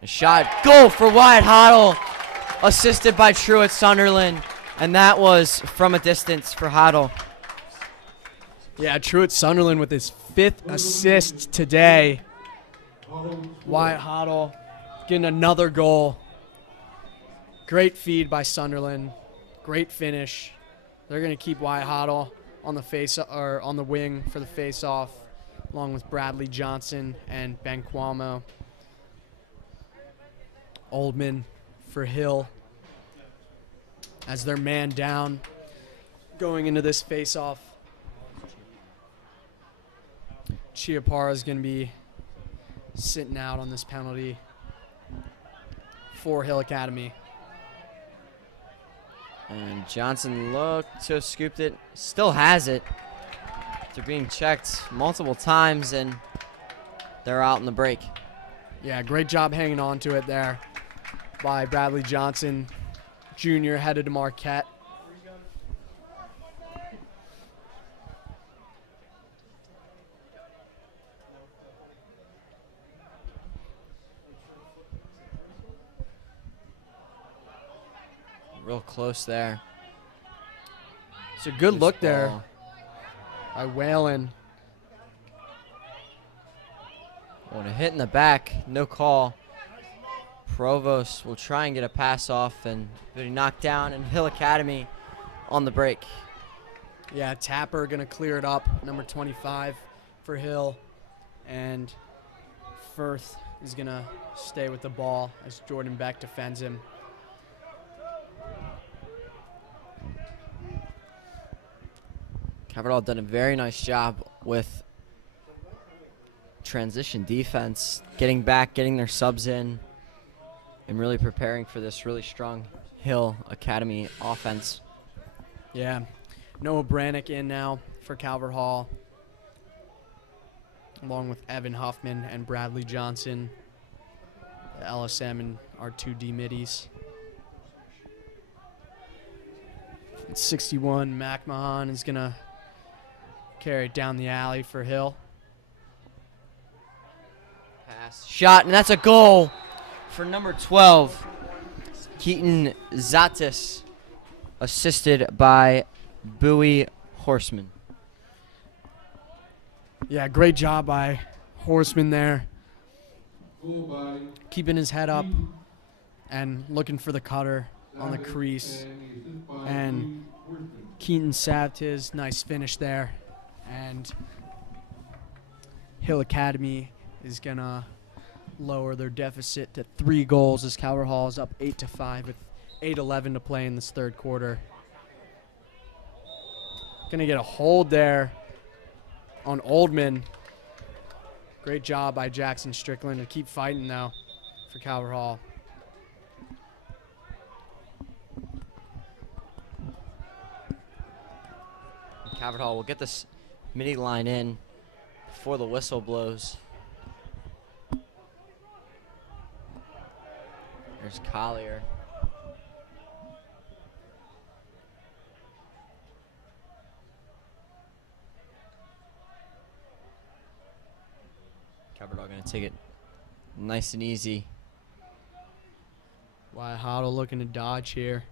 A shot, goal for Wyatt Hoddle, assisted by Truett Sunderland, and that was from a distance for Hoddle. Yeah, Truett Sunderland with his 5th assist today. Wyatt Hoddle getting another goal. Great feed by Sunderland. Great finish. They're going to keep Wyatt Hoddle on the wing for the face-off, along with Bradley Johnson and Ben Cuomo. Oldman for Hill as their man down going into this face-off. Chiapara is going to be sitting out on this penalty for Hill Academy. And Johnson looked to have scooped it, still has it. They're being checked multiple times, and they're out in the break. Yeah, great job hanging on to it there by Bradley Johnson, Jr., headed to Marquette. Real close there. It's a good Loose look there ball. by Whalen. Oh, and a hit in the back, no call. Provost will try and get a pass off, and but he knocked down, and Hill Academy on the break. Yeah, Tapper going to clear it up, number 25 for Hill. And Firth is going to stay with the ball as Jordan Beck defends him. Caverdall done a very nice job with transition defense, getting back, getting their subs in, and really preparing for this really strong Hill Academy offense. Yeah. Noah Brannick in now for Calvert Hall, along with Evan Huffman and Bradley Johnson, the LSM and our 2D middies. It's 61. McMahon is going to carry it down the alley for Hill. Pass, shot, and that's a goal for number 12, Keaton Zatis, assisted by Bowie Horseman. Yeah, great job by Horseman there, Goal by keeping his head up and looking for the cutter on the crease. And Keaton saved his nice finish there. And Hill Academy is going to lower their deficit to 3 goals as Calvert Hall is up 8-5 with 8:11 to play in this third quarter. Going to get a hold there on Oldman. Great job by Jackson Strickland to keep fighting, though, for Calvert Hall. Calvert Hall will get this midi line in before the whistle blows. There's Collier. Calvert Hall going to take it nice and easy. Waihado looking to dodge here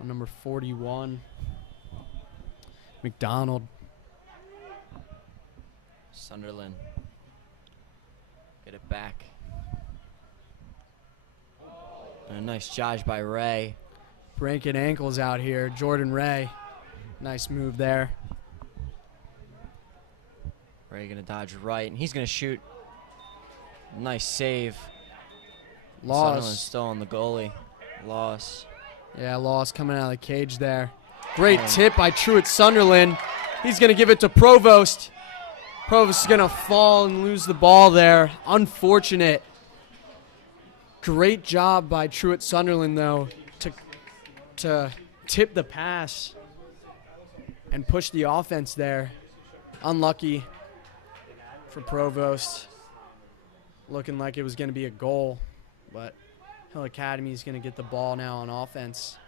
on number 41. McDonald. Sunderland. Get it back. And a nice dodge by Ray. Breaking ankles out here. Jordan Ray. Nice move there. Ray going to dodge right, and he's going to shoot. Nice save. Sunderland Loss. still on the goalie. Loss. Yeah, Loss coming out of the cage there. Great tip by Truett Sunderland. He's going to give it to Provost. Provost is going to fall and lose the ball there. Unfortunate. Great job by Truett Sunderland, though, to tip the pass and push the offense there. Unlucky for Provost. Looking like it was going to be a goal, but Hill Academy is going to get the ball now on offense.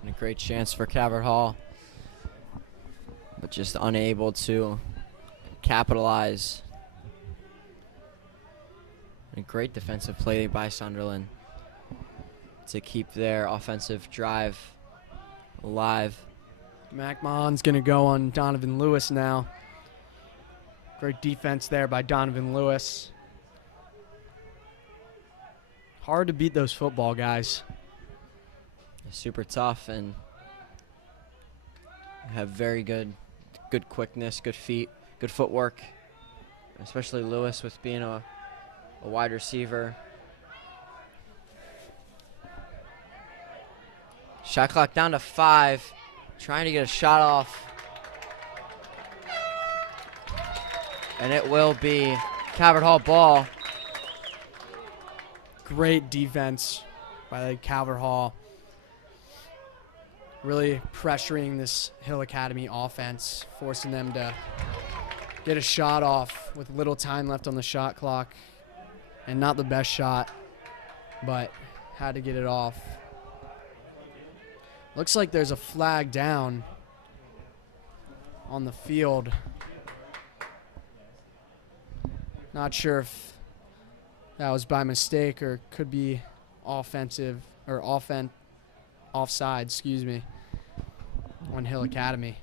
And a great chance for Calvert Hall, but just unable to capitalize. And a great defensive play by Sunderland to keep their offensive drive alive. McMahon's going to go on Donovan Lewis now. Great defense there by Donovan Lewis. Hard to beat those football guys. Super tough and have very good quickness, good feet, good footwork. Especially Lewis with being a wide receiver. Shot clock down to 5. Trying to get a shot off. And it will be Calvert Hall ball. Great defense by Calvert Hall. Really pressuring this Hill Academy offense, forcing them to get a shot off with little time left on the shot clock. And not the best shot, but had to get it off. Looks like there's a flag down on the field. Not sure if that was by mistake or could be offensive or offside, excuse me, on Hill Academy.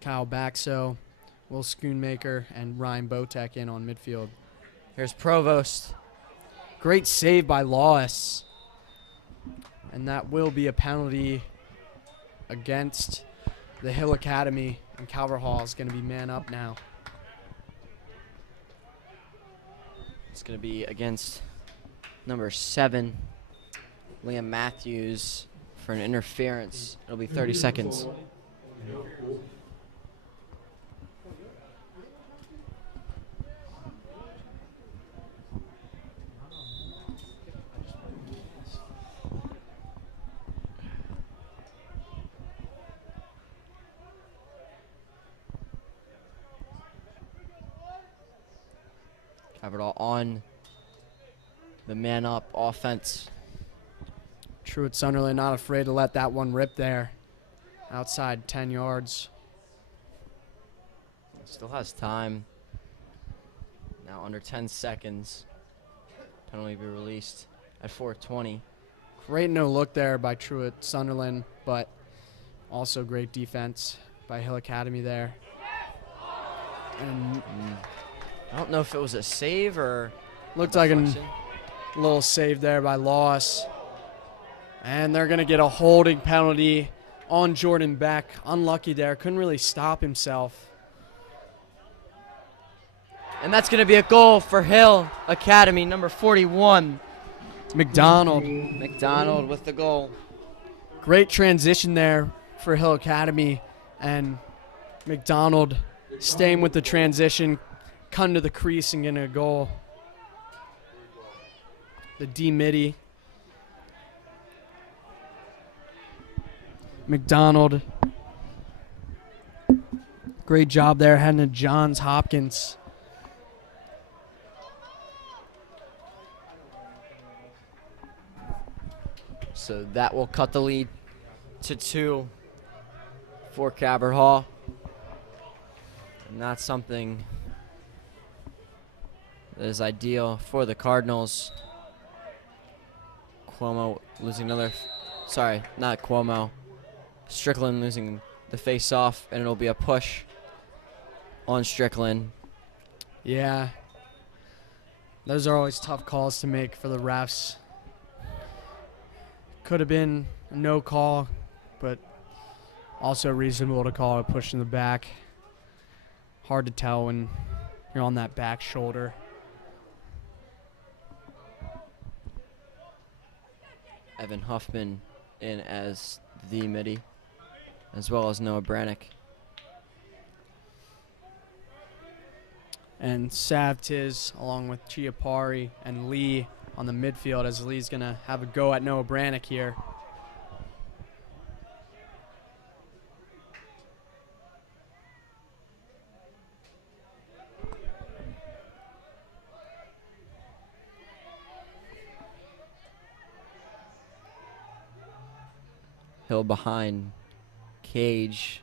Kyle Baxo, Will Schoonmaker, and Ryan Botek in on midfield. Here's Provost. Great save by Lawless. And that will be a penalty against the Hill Academy. And Calvert Hall is going to be man up now. It's going to be against number 7, Liam Matthews, for an interference. It'll be 30 seconds. Have it all on the man up offense. Truett Sunderland not afraid to let that one rip there. Outside 10 yards. Still has time. Now under 10 seconds. Penalty be released at 4:20. Great no look there by Truett Sunderland, but also great defense by Hill Academy there. And I don't know if it was a save or looked like a deflection. little save there by Loss. And they're going to get a holding penalty on Jordan Beck. Unlucky there. Couldn't really stop himself. And that's going to be a goal for Hill Academy, number 41. McDonald. McDonald with the goal. Great transition there for Hill Academy. And McDonald staying with the transition, come to the crease and getting a goal. The D-Midi. McDonald. Great job there heading to Johns Hopkins. So that will cut the lead to 2 for Cabot Hall. And that's something that is ideal for the Cardinals. Cuomo losing another, sorry, not Cuomo. Strickland losing the face-off, and it'll be a push on Strickland. Yeah. Those are always tough calls to make for the refs. Could have been a no call, but also reasonable to call a push in the back. Hard to tell when you're on that back shoulder. Evan Huffman in as the midi, as well as Noah Brannick. And Savtiz, along with Chiapari and Lee on the midfield, as Lee's going to have a go at Noah Brannick here. Hill behind Cage.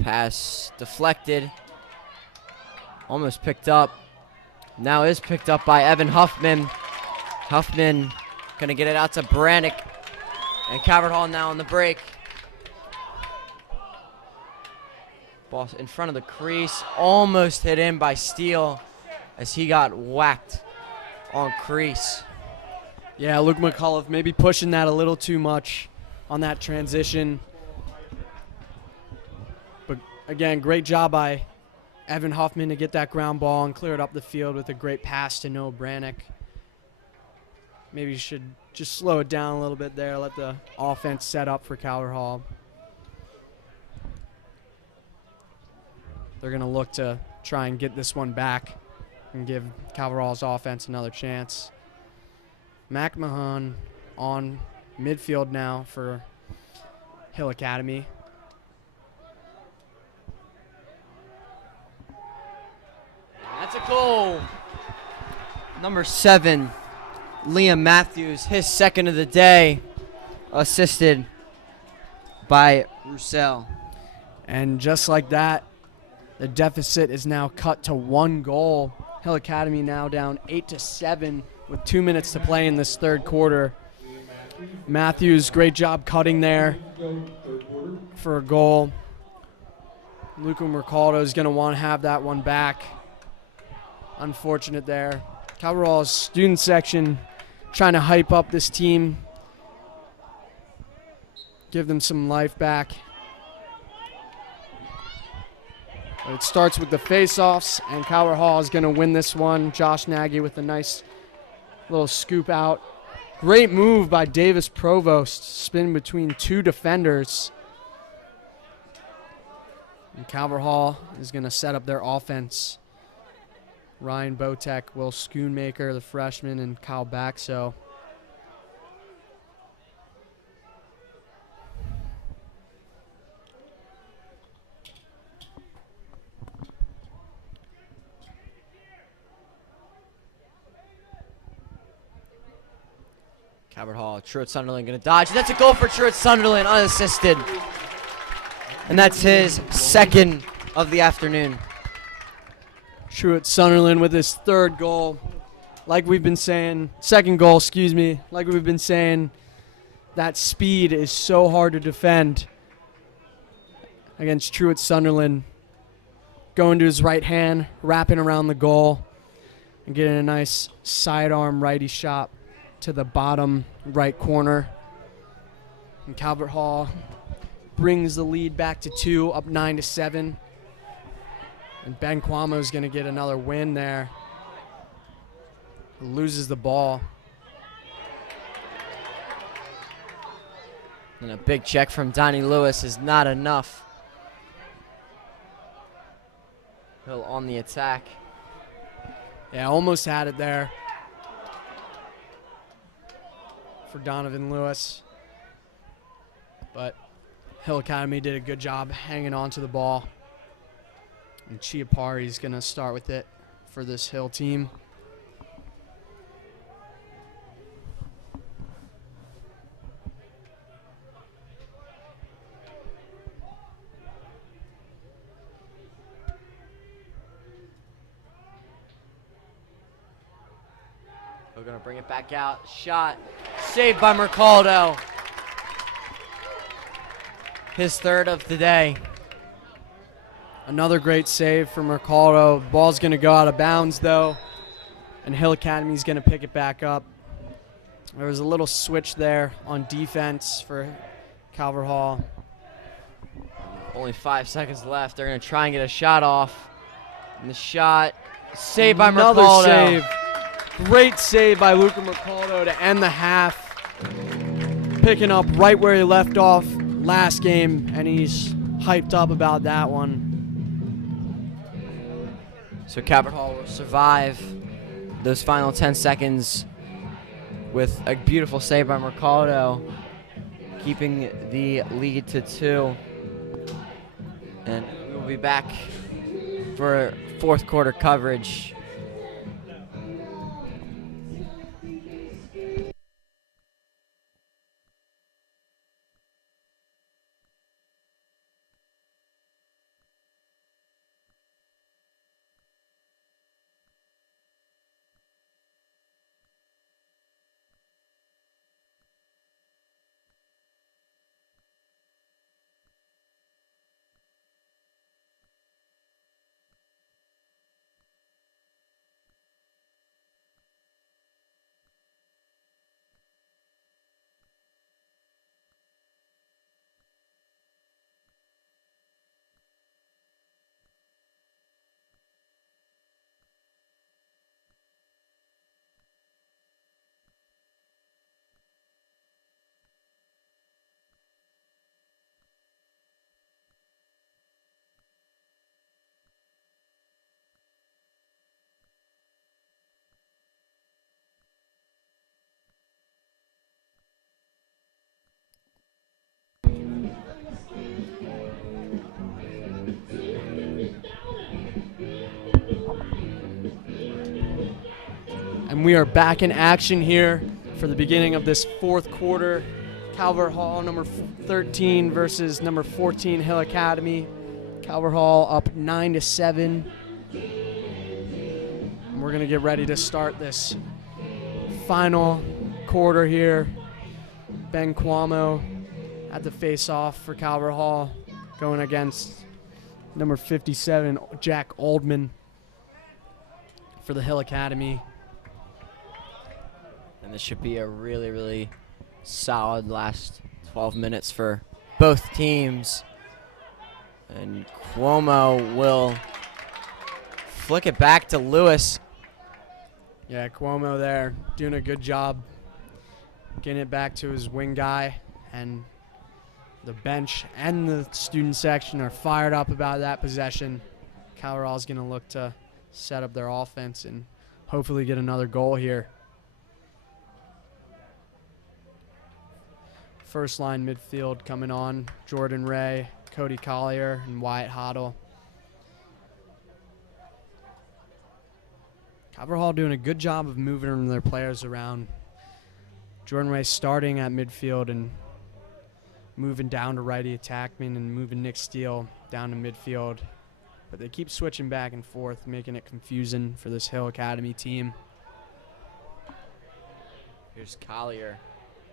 Pass deflected. Almost picked up. Now is picked up by Evan Huffman. Huffman gonna get it out to Brannick. And Cabot Hall now on the break. Ball in front of the crease. Almost hit in by Steele as he got whacked on crease. Yeah, Luke McCullough maybe pushing that a little too much on that transition. But again, great job by Evan Huffman to get that ground ball and clear it up the field with a great pass to Noah Brannick. Maybe you should just slow it down a little bit there, let the offense set up for Calvert Hall. They're going to look to try and get this one back and give Calvert Hall's offense another chance. McMahon on midfield now for Hill Academy. That's a goal. Number 7, Liam Matthews, his second of the day, assisted by Roussel. And just like that, the deficit is now cut to 1 goal. Hill Academy now down 8-7 with 2 minutes to play in this third quarter. Matthews, great job cutting there for a goal. Luca Mercado is going to want to have that one back. Unfortunate there. Calvert Hall's student section trying to hype up this team, give them some life back. But it starts with the face-offs, and Calvert Hall is going to win this one. Josh Nagy with a nice Little scoop out. Great move by Davis Provost. Spin between two defenders. And Calvert Hall is going to set up their offense. Ryan Botek, Will Schoonmaker, the freshman, and Kyle Baxo. Calvert Hall, Truett Sunderland going to dodge. That's a goal for Truett Sunderland, unassisted. And that's his second of the afternoon. Truett Sunderland with his third goal. Like we've been saying, second goal, excuse me. Like we've been saying, that speed is so hard to defend against Truett Sunderland. Going to his right hand, wrapping around the goal, and getting a nice sidearm righty shot to the bottom right corner. And Calvert Hall brings the lead back to 2, up 9-7. And Ben Cuomo is going to get another win there. Loses the ball. And a big check from Donnie Lewis is not enough. Hill on the attack. Yeah, almost had it there for Donovan Lewis. But Hill Academy did a good job hanging on to the ball. And Chiapari is going to start with it for this Hill team. We're going to bring it back out. Shot. Saved by Mercaldo. His third of the day. Another great save from Mercaldo. Ball's going to go out of bounds, though. And Hill Academy is going to pick it back up. There was a little switch there on defense for Calvert Hall. Only 5 seconds left. They're going to try and get a shot off. And the shot saved by Another Mercaldo. save. Great save by Luca Mercaldo to end the half. Picking up right where he left off last game, and he's hyped up about that one. So Calvert Hall will survive those final 10 seconds with a beautiful save by Mercaldo, keeping the lead to 2. And we will be back for fourth quarter coverage. And we are back in action here for the beginning of this fourth quarter. Calvert Hall, number 13 versus number 14, Hill Academy. Calvert Hall up 9-7. And we're going to get ready to start this final quarter here. Ben Cuomo at the face-off for Calvert Hall, going against number 57, Jack Oldman for the Hill Academy. And this should be a really, really solid last 12 minutes for both teams. And Cuomo will flick it back to Lewis. Yeah, Cuomo there doing a good job getting it back to his wing guy, and the bench and the student section are fired up about that possession. Cal Raleigh is going to look to set up their offense and hopefully get another goal here. First line midfield coming on, Jordan Ray, Cody Collier, and Wyatt Hoddle. Calvert Hall doing a good job of moving their players around. Jordan Ray starting at midfield and moving down to righty attackman and moving Nick Steele down to midfield. But they keep switching back and forth, making it confusing for this Hill Academy team. Here's Collier.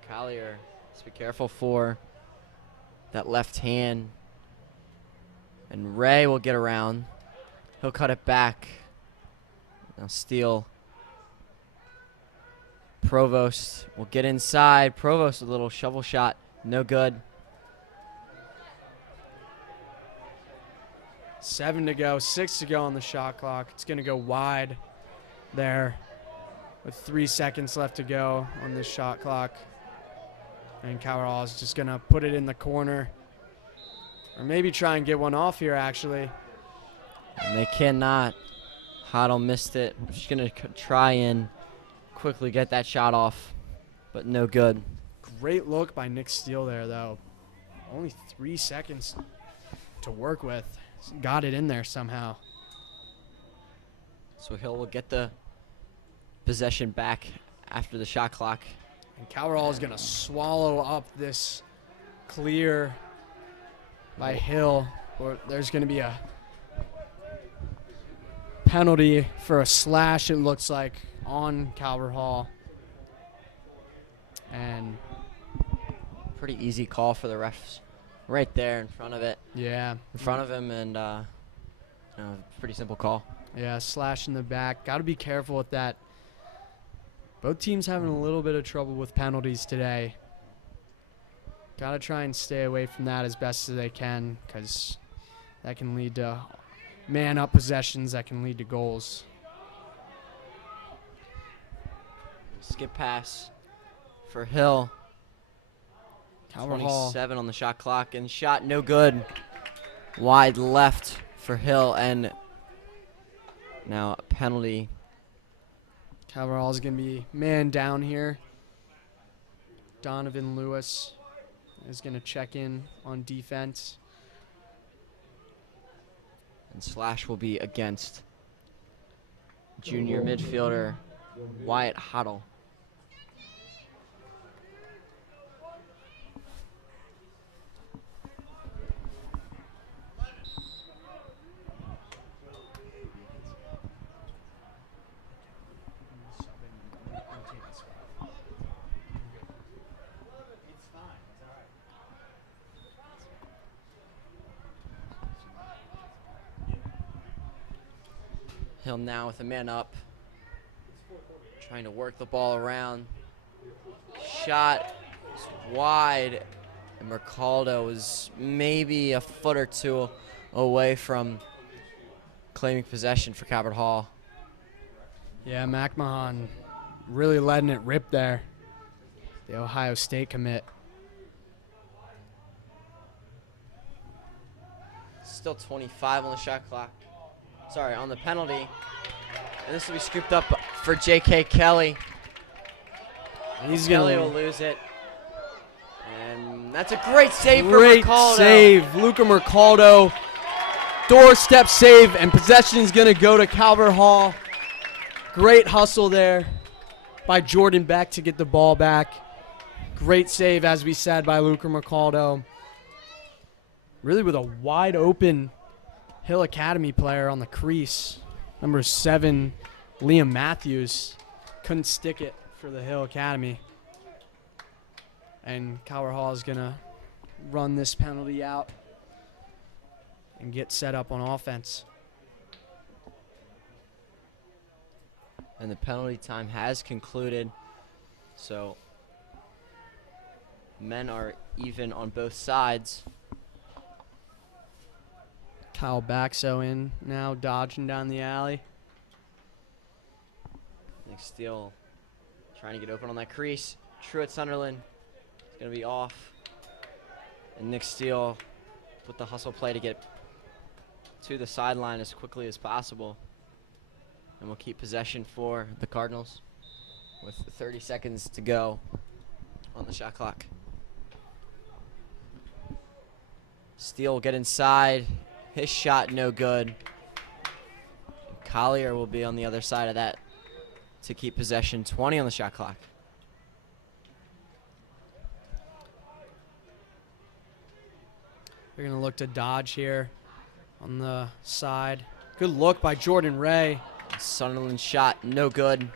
Collier, let's be careful for that left hand. And Ray will get around. He'll cut it back. Now Steele. Provost will get inside. Provost, a little shovel shot. No good. 7 to go, 6 to go on the shot clock. It's going to go wide there with 3 seconds left to go on this shot clock. And Calvert Hall is just going to put it in the corner. Or maybe try and get one off here, actually. And they cannot. Hoddle missed it. She's going to try and quickly get that shot off, but no good. Great look by Nick Steele there, though. Only 3 seconds to work with. Got it in there somehow. So Hill will get the possession back after the shot clock. And Calvert Hall is going to swallow up this clear by Hill. Or there's going to be a penalty for a slash, it looks like, on Calvert Hall. And pretty easy call for the refs. Right there in front of it. Yeah. In front of him, and pretty simple call. Yeah, slash in the back. Got to be careful with that. Both teams having a little bit of trouble with penalties today. Got to try and stay away from that as best as they can, because that can lead to man-up possessions that can lead to goals. Skip pass for Hill. Calvert Hall. 27 on the shot clock, and shot no good. Wide left for Hill, and now a penalty. Calvert Hall is going to be man down here. Donovan Lewis is going to check in on defense. And slash will be against junior midfielder Wyatt Hoddle. Hill now with a man up, trying to work the ball around. Shot is wide, and Mercaldo was maybe a foot or two away from claiming possession for Calvert Hall. Yeah, McMahon really letting it rip there. The Ohio State commit. Still 25 on the shot clock. Sorry, on the penalty. And this will be scooped up for J.K. Kelly. Kelly will lose it. And that's a great save for Mercaldo. Great save. Luca Mercaldo. Doorstep save, and possession is going to go to Calvert Hall. Great hustle there by Jordan Beck to get the ball back. Great save, as we said, by Luca Mercaldo. Really with a wide open Hill Academy player on the crease. Number 7, Liam Matthews. Couldn't stick it for the Hill Academy. And Calvert Hall is going to run this penalty out and get set up on offense. And the penalty time has concluded. So men are even on both sides. Kyle Baxo in now, dodging down the alley. The Nick Steele trying to get open on that crease. Truett Sunderland is going to be off. And Nick Steele with the hustle play to get to the sideline as quickly as possible. And we'll keep possession for the Cardinals with 30 seconds to go on the shot clock. Steele will get inside. His shot no good. Collier will be on the other side of that to keep possession. 20 on the shot clock. They're going to look to dodge here on the side. Good look by Jordan Ray. Sunderland shot no good.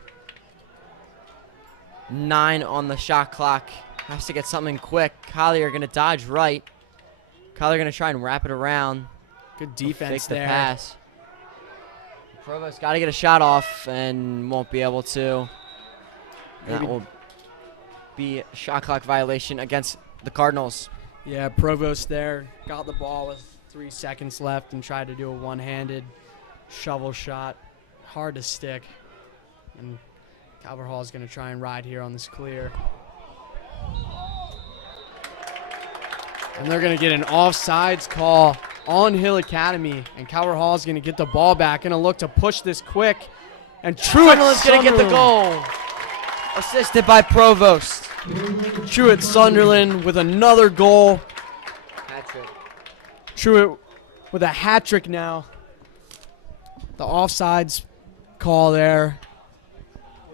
9 on the shot clock. Has to get something quick. Collier going to dodge right. Collier going to try and wrap it around. Good defense fake the there. pass. Provost got to get a shot off and won't be able to. That will be a shot clock violation against the Cardinals. Yeah, Provost there got the ball with 3 seconds left and tried to do a one-handed shovel shot. Hard to stick. And Calvert Hall is going to try and ride here on this clear. And they're going to get an offsides call on Hill Academy. And Calvert Hall is going to get the ball back. Going to look to push this quick. And Sunderland's going to get the goal. Assisted by Provost. Truett Sunderland with another goal. Hat-trick. Truett with a hat trick now. The offsides call there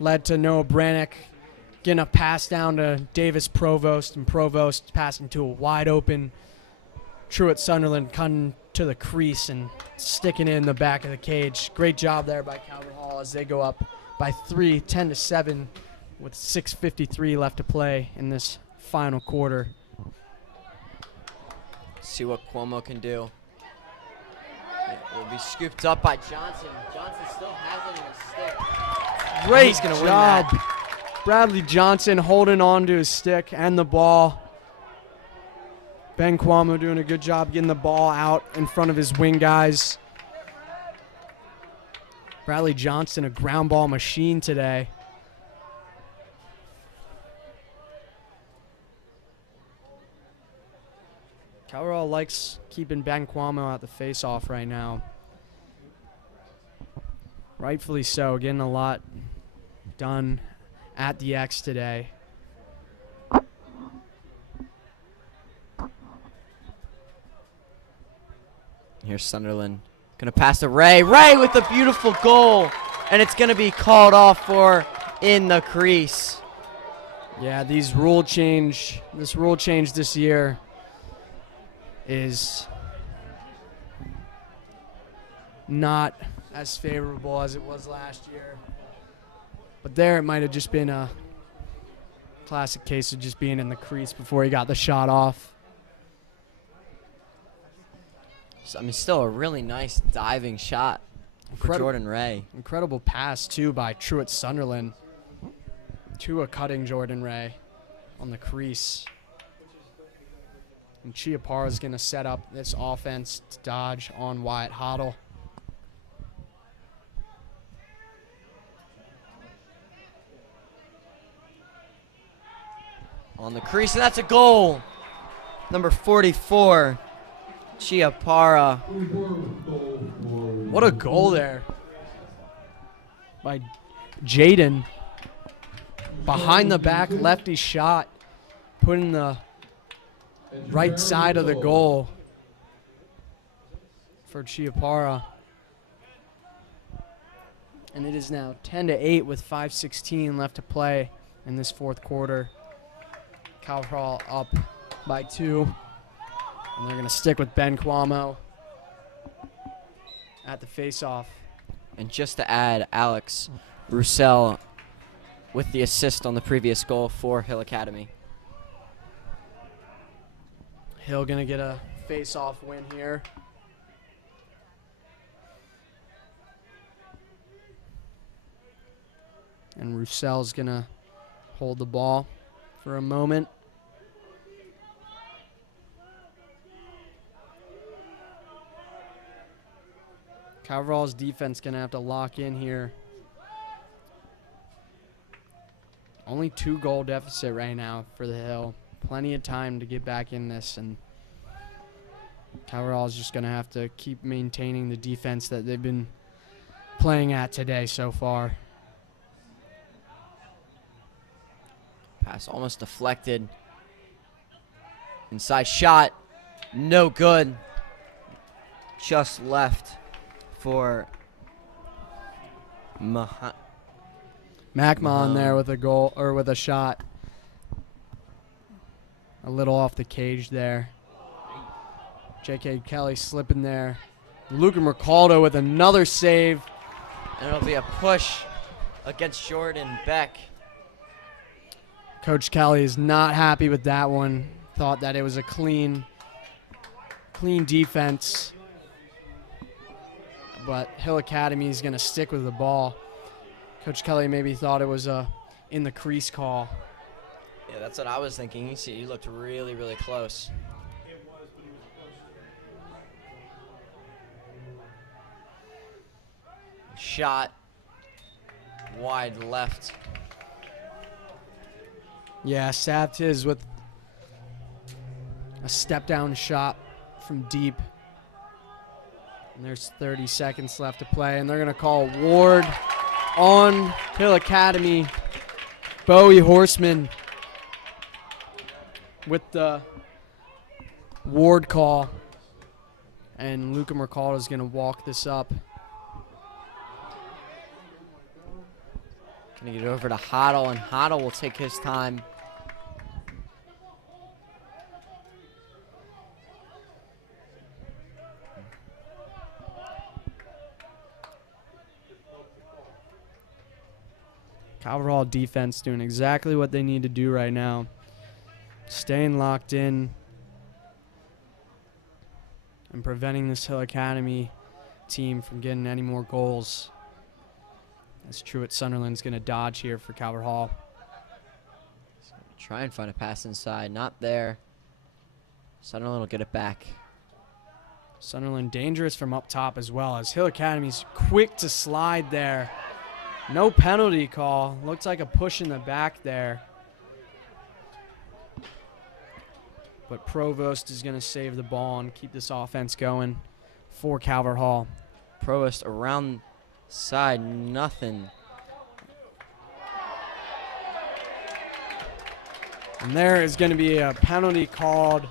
led to Noah Brannick getting a pass down to Davis Provost, and Provost passing to a wide open Truett Sunderland coming to the crease and sticking it in the back of the cage. Great job there by Calvert Hall as they go up by 3, 10-7, with 6:53 left to play in this final quarter. See what Cuomo can do. It will be scooped up by Johnson. Johnson still has it in his stick. Great He's gonna win job. that. Bradley Johnson holding on to his stick and the ball. Ben Cuomo doing a good job getting the ball out in front of his wing guys. Bradley Johnson, a ground ball machine today. Calverall likes keeping Ben Cuomo at the face-off right now. Rightfully so, getting a lot done at the X today. Here's Sunderland. Gonna pass to Ray. Ray with a beautiful goal. And it's gonna be called off for in the crease. Yeah, this rule change this year is not as favorable as it was last year. But there it might have just been a classic case of just being in the crease before he got the shot off. So, I mean, still a really nice diving shot for Jordan Ray. Incredible pass, too, by Truett Sunderland to a cutting Jordan Ray on the crease. And Chiapara is going to set up this offense to dodge on Wyatt Hoddle. On the crease, and that's a goal. Number 44, Chiapara. What a goal there by Jaden. Behind the back lefty shot, putting the right side of the goal for Chiapara. And it is now 10-8 with 5:16 left to play in this fourth quarter. Calvert Hall up by 2. And they're going to stick with Ben Cuomo at the faceoff. And just to add, Alex Roussel with the assist on the previous goal for Hill Academy. Hill going to get a face-off win here. And Roussel's going to hold the ball for a moment. Calverall's defense going to have to lock in here. Only 2-goal deficit right now for the Hill. Plenty of time to get back in this, and Calvert Hall is just going to have to keep maintaining the defense that they've been playing at today so far. Pass almost deflected. Inside shot. No good. Just left for Macmahon there with a goal, or with a shot. A little off the cage there. J.K. Kelly slipping there. Luca Mercaldo with another save. And it'll be a push against Jordan Beck. Coach Kelly is not happy with that one. Thought that it was a clean defense. But Hill Academy is going to stick with the ball. Coach Kelly maybe thought it was a in the crease call. Yeah, that's what I was thinking. You looked really, really close. Shot wide left. Yeah, stabbed his with a step-down shot from deep. And there's 30 seconds left to play, and they're going to call Ward on Hill Academy. Bowie Horseman with the Ward call. And Luca Mercaldo is going to walk this up. Going to get over to Hoddle, and Hoddle will take his time. Calvert Hall defense doing exactly what they need to do right now. Staying locked in and preventing this Hill Academy team from getting any more goals. As Truett Sunderland's going to dodge here for Calvert Hall. Try and find a pass inside. Not there. Sunderland will get it back. Sunderland dangerous from up top as well, as Hill Academy's quick to slide there. No penalty call. Looks like a push in the back there. But Provost is going to save the ball and keep this offense going for Calvert Hall. Provost around side, nothing. And there is going to be a penalty called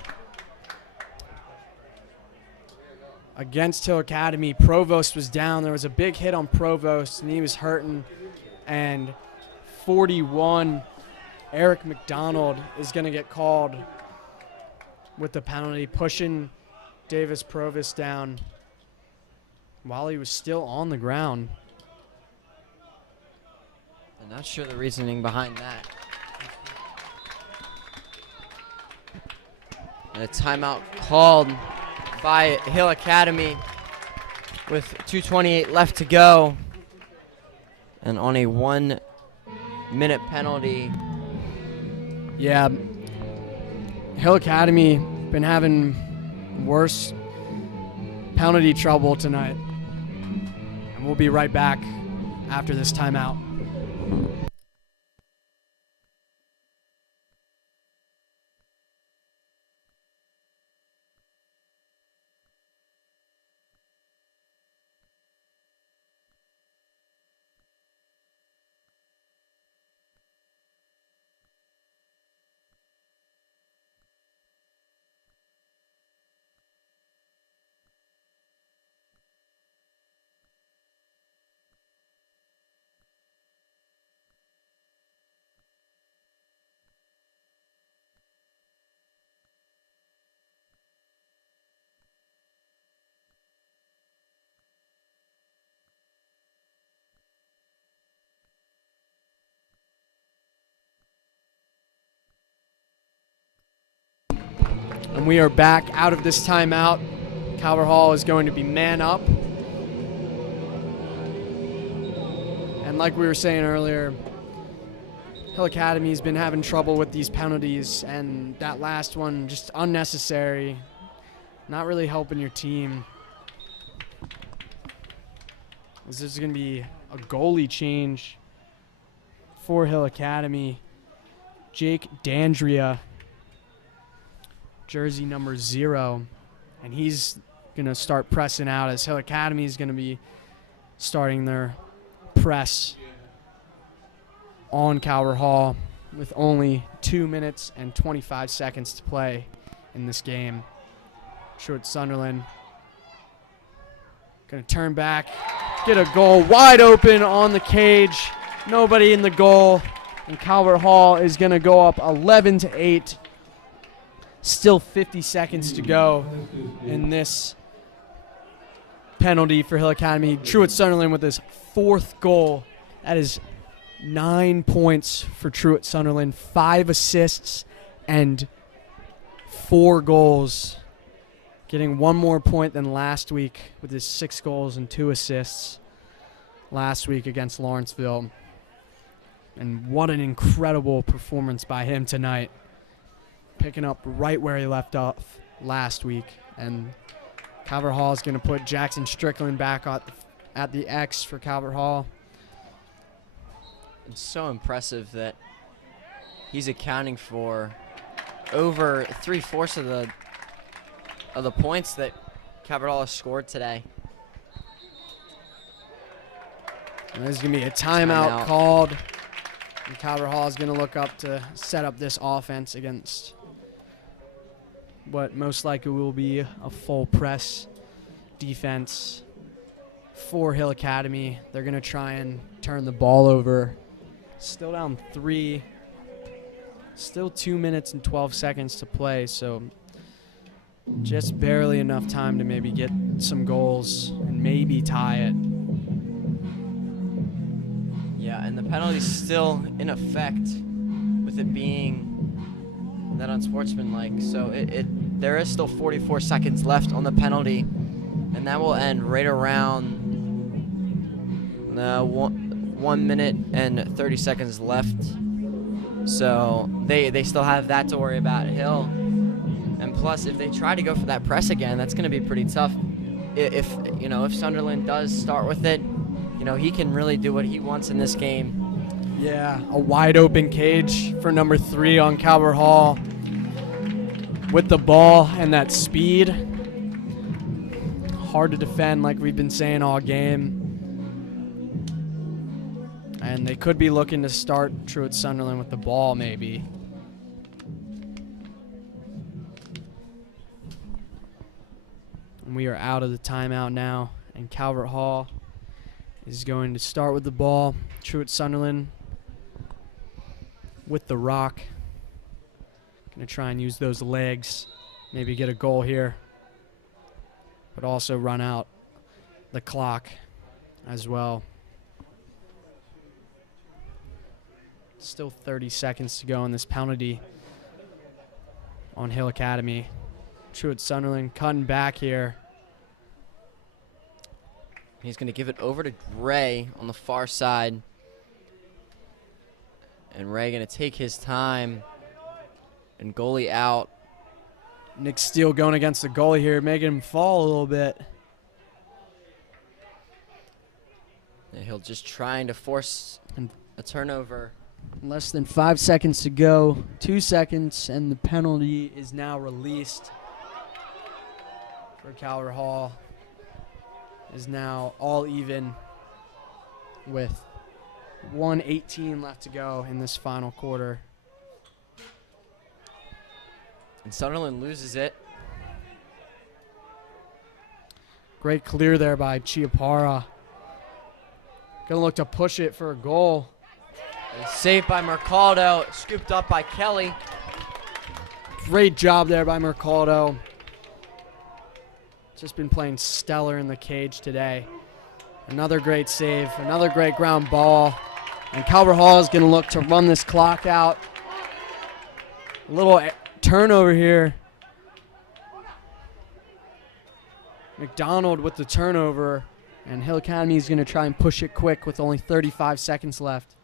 against Hill Academy. Provost was down. There was a big hit on Provost, and he was hurting. And 41, Eric McDonald, is going to get called with the penalty, pushing Davis Provost down while he was still on the ground. I'm not sure the reasoning behind that. And a timeout called by Hill Academy with 2:28 left to go. And on a 1-minute penalty. Yeah, Hill Academy been having worse penalty trouble tonight. And we'll be right back after this timeout. And we are back out of this timeout. Calvert Hall is going to be man up. And like we were saying earlier, Hill Academy has been having trouble with these penalties, and that last one just unnecessary. Not really helping your team. This is going to be a goalie change for Hill Academy. Jake Dandria, jersey number 0. And he's going to start pressing out as Hill Academy is going to be starting their press on Calvert Hall with only 2 minutes and 25 seconds to play in this game. Truett Sunderland going to turn back, get a goal wide open on the cage. Nobody in the goal. And Calvert Hall is going to go up 11-8. Still 50 seconds to go in this penalty for Hill Academy. Truett Sunderland with his 4th goal. That is 9 points for Truett Sunderland, 5 assists and 4 goals. Getting 1 more point than last week with his 6 goals and 2 assists last week against Lawrenceville. And what an incredible performance by him tonight. Picking up right where he left off last week. And Calvert Hall is going to put Jackson Strickland back at the X for Calvert Hall. It's so impressive that he's accounting for over 3/4 of the points that Calvert Hall has scored today. And there's going to be a timeout called. And Calvert Hall is going to look up to set up this offense against what most likely will be a full press defense for Hill Academy. They're going to try and turn the ball over. Still down 3. Still 2 minutes and 12 seconds to play, so just barely enough time to maybe get some goals and maybe tie it. Yeah, and the penalty's still in effect with it being that unsportsmanlike. So there is still 44 seconds left on the penalty, and that will end right around 1 minute and 30 seconds left. So they still have that to worry about, Hill. And plus, if they try to go for that press again, that's going to be pretty tough. If Sunderland does start with it, he can really do what he wants in this game. Yeah, a wide open cage for number 3 on Calvert Hall. With the ball and that speed. Hard to defend like we've been saying all game. And they could be looking to start Truett Sunderland with the ball maybe. And we are out of the timeout now. And Calvert Hall is going to start with the ball. Truett Sunderland with the rock. Going to try and use those legs. Maybe get a goal here. But also run out the clock as well. Still 30 seconds to go in this penalty on Hill Academy. Truett Sunderland cutting back here. He's going to give it over to Ray on the far side. And Ray going to take his time. And goalie out. Nick Steele going against the goalie here, making him fall a little bit. And he'll just trying to force a turnover. Less than 5 seconds to go. 2 seconds, and the penalty is now released for Calvert Hall. Is now all even with 1:18 left to go in this final quarter. And Sunderland loses it. Great clear there by Chiapara. Gonna look to push it for a goal. Saved by Mercado, scooped up by Kelly. Great job there by Mercado. Just been playing stellar in the cage today. Another great save, another great ground ball. And Calvert Hall is going to look to run this clock out. A little turnover here. McDonald with the turnover. And Hill Academy is going to try and push it quick with only 35 seconds left.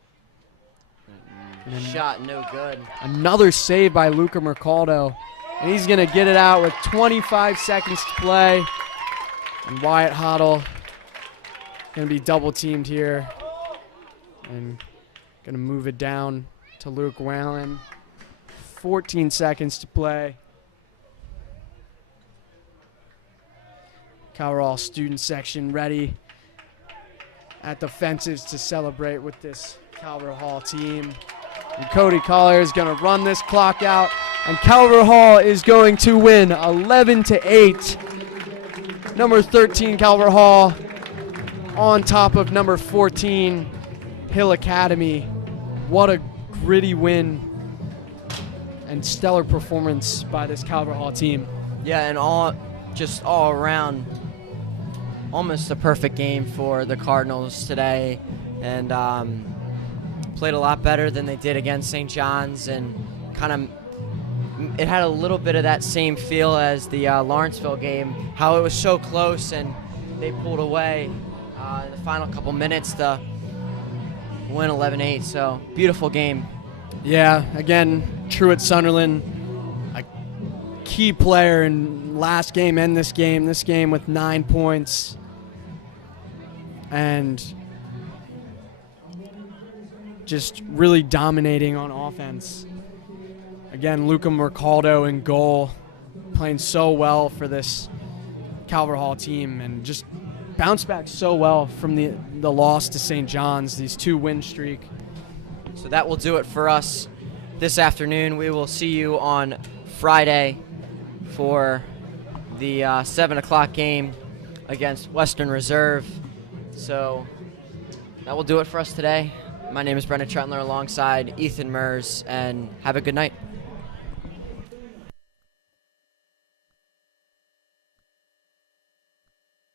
Shot no good. Another save by Luca Mercado. And he's going to get it out with 25 seconds to play. And Wyatt Hoddle going to be double teamed here. And going to move it down to Luke Whalen. 14 seconds to play. Calvert Hall student section ready at the fences to celebrate with this Calvert Hall team. And Cody Collier is going to run this clock out, and Calvert Hall is going to win 11-8. Number 13 Calvert Hall on top of number 14 Hill Academy. What a gritty win and stellar performance by this Calvert Hall team. Yeah, and all around, almost a perfect game for the Cardinals today, and played a lot better than they did against St. John's, and it had a little bit of that same feel as the Lawrenceville game, how it was so close and they pulled away in the final couple minutes to win 11-8. So beautiful game. Yeah, again, Truett Sunderland, a key player in last game and this game with 9 points. And just really dominating on offense. Again, Luca Mercaldo in goal, playing so well for this Calvert Hall team, and just bounced back so well from the loss to St. John's, these 2-win streak. So that will do it for us this afternoon. We will see you on Friday for the 7 o'clock game against Western Reserve. So that will do it for us today. My name is Brendan Trentler alongside Ethan Mers, and have a good night.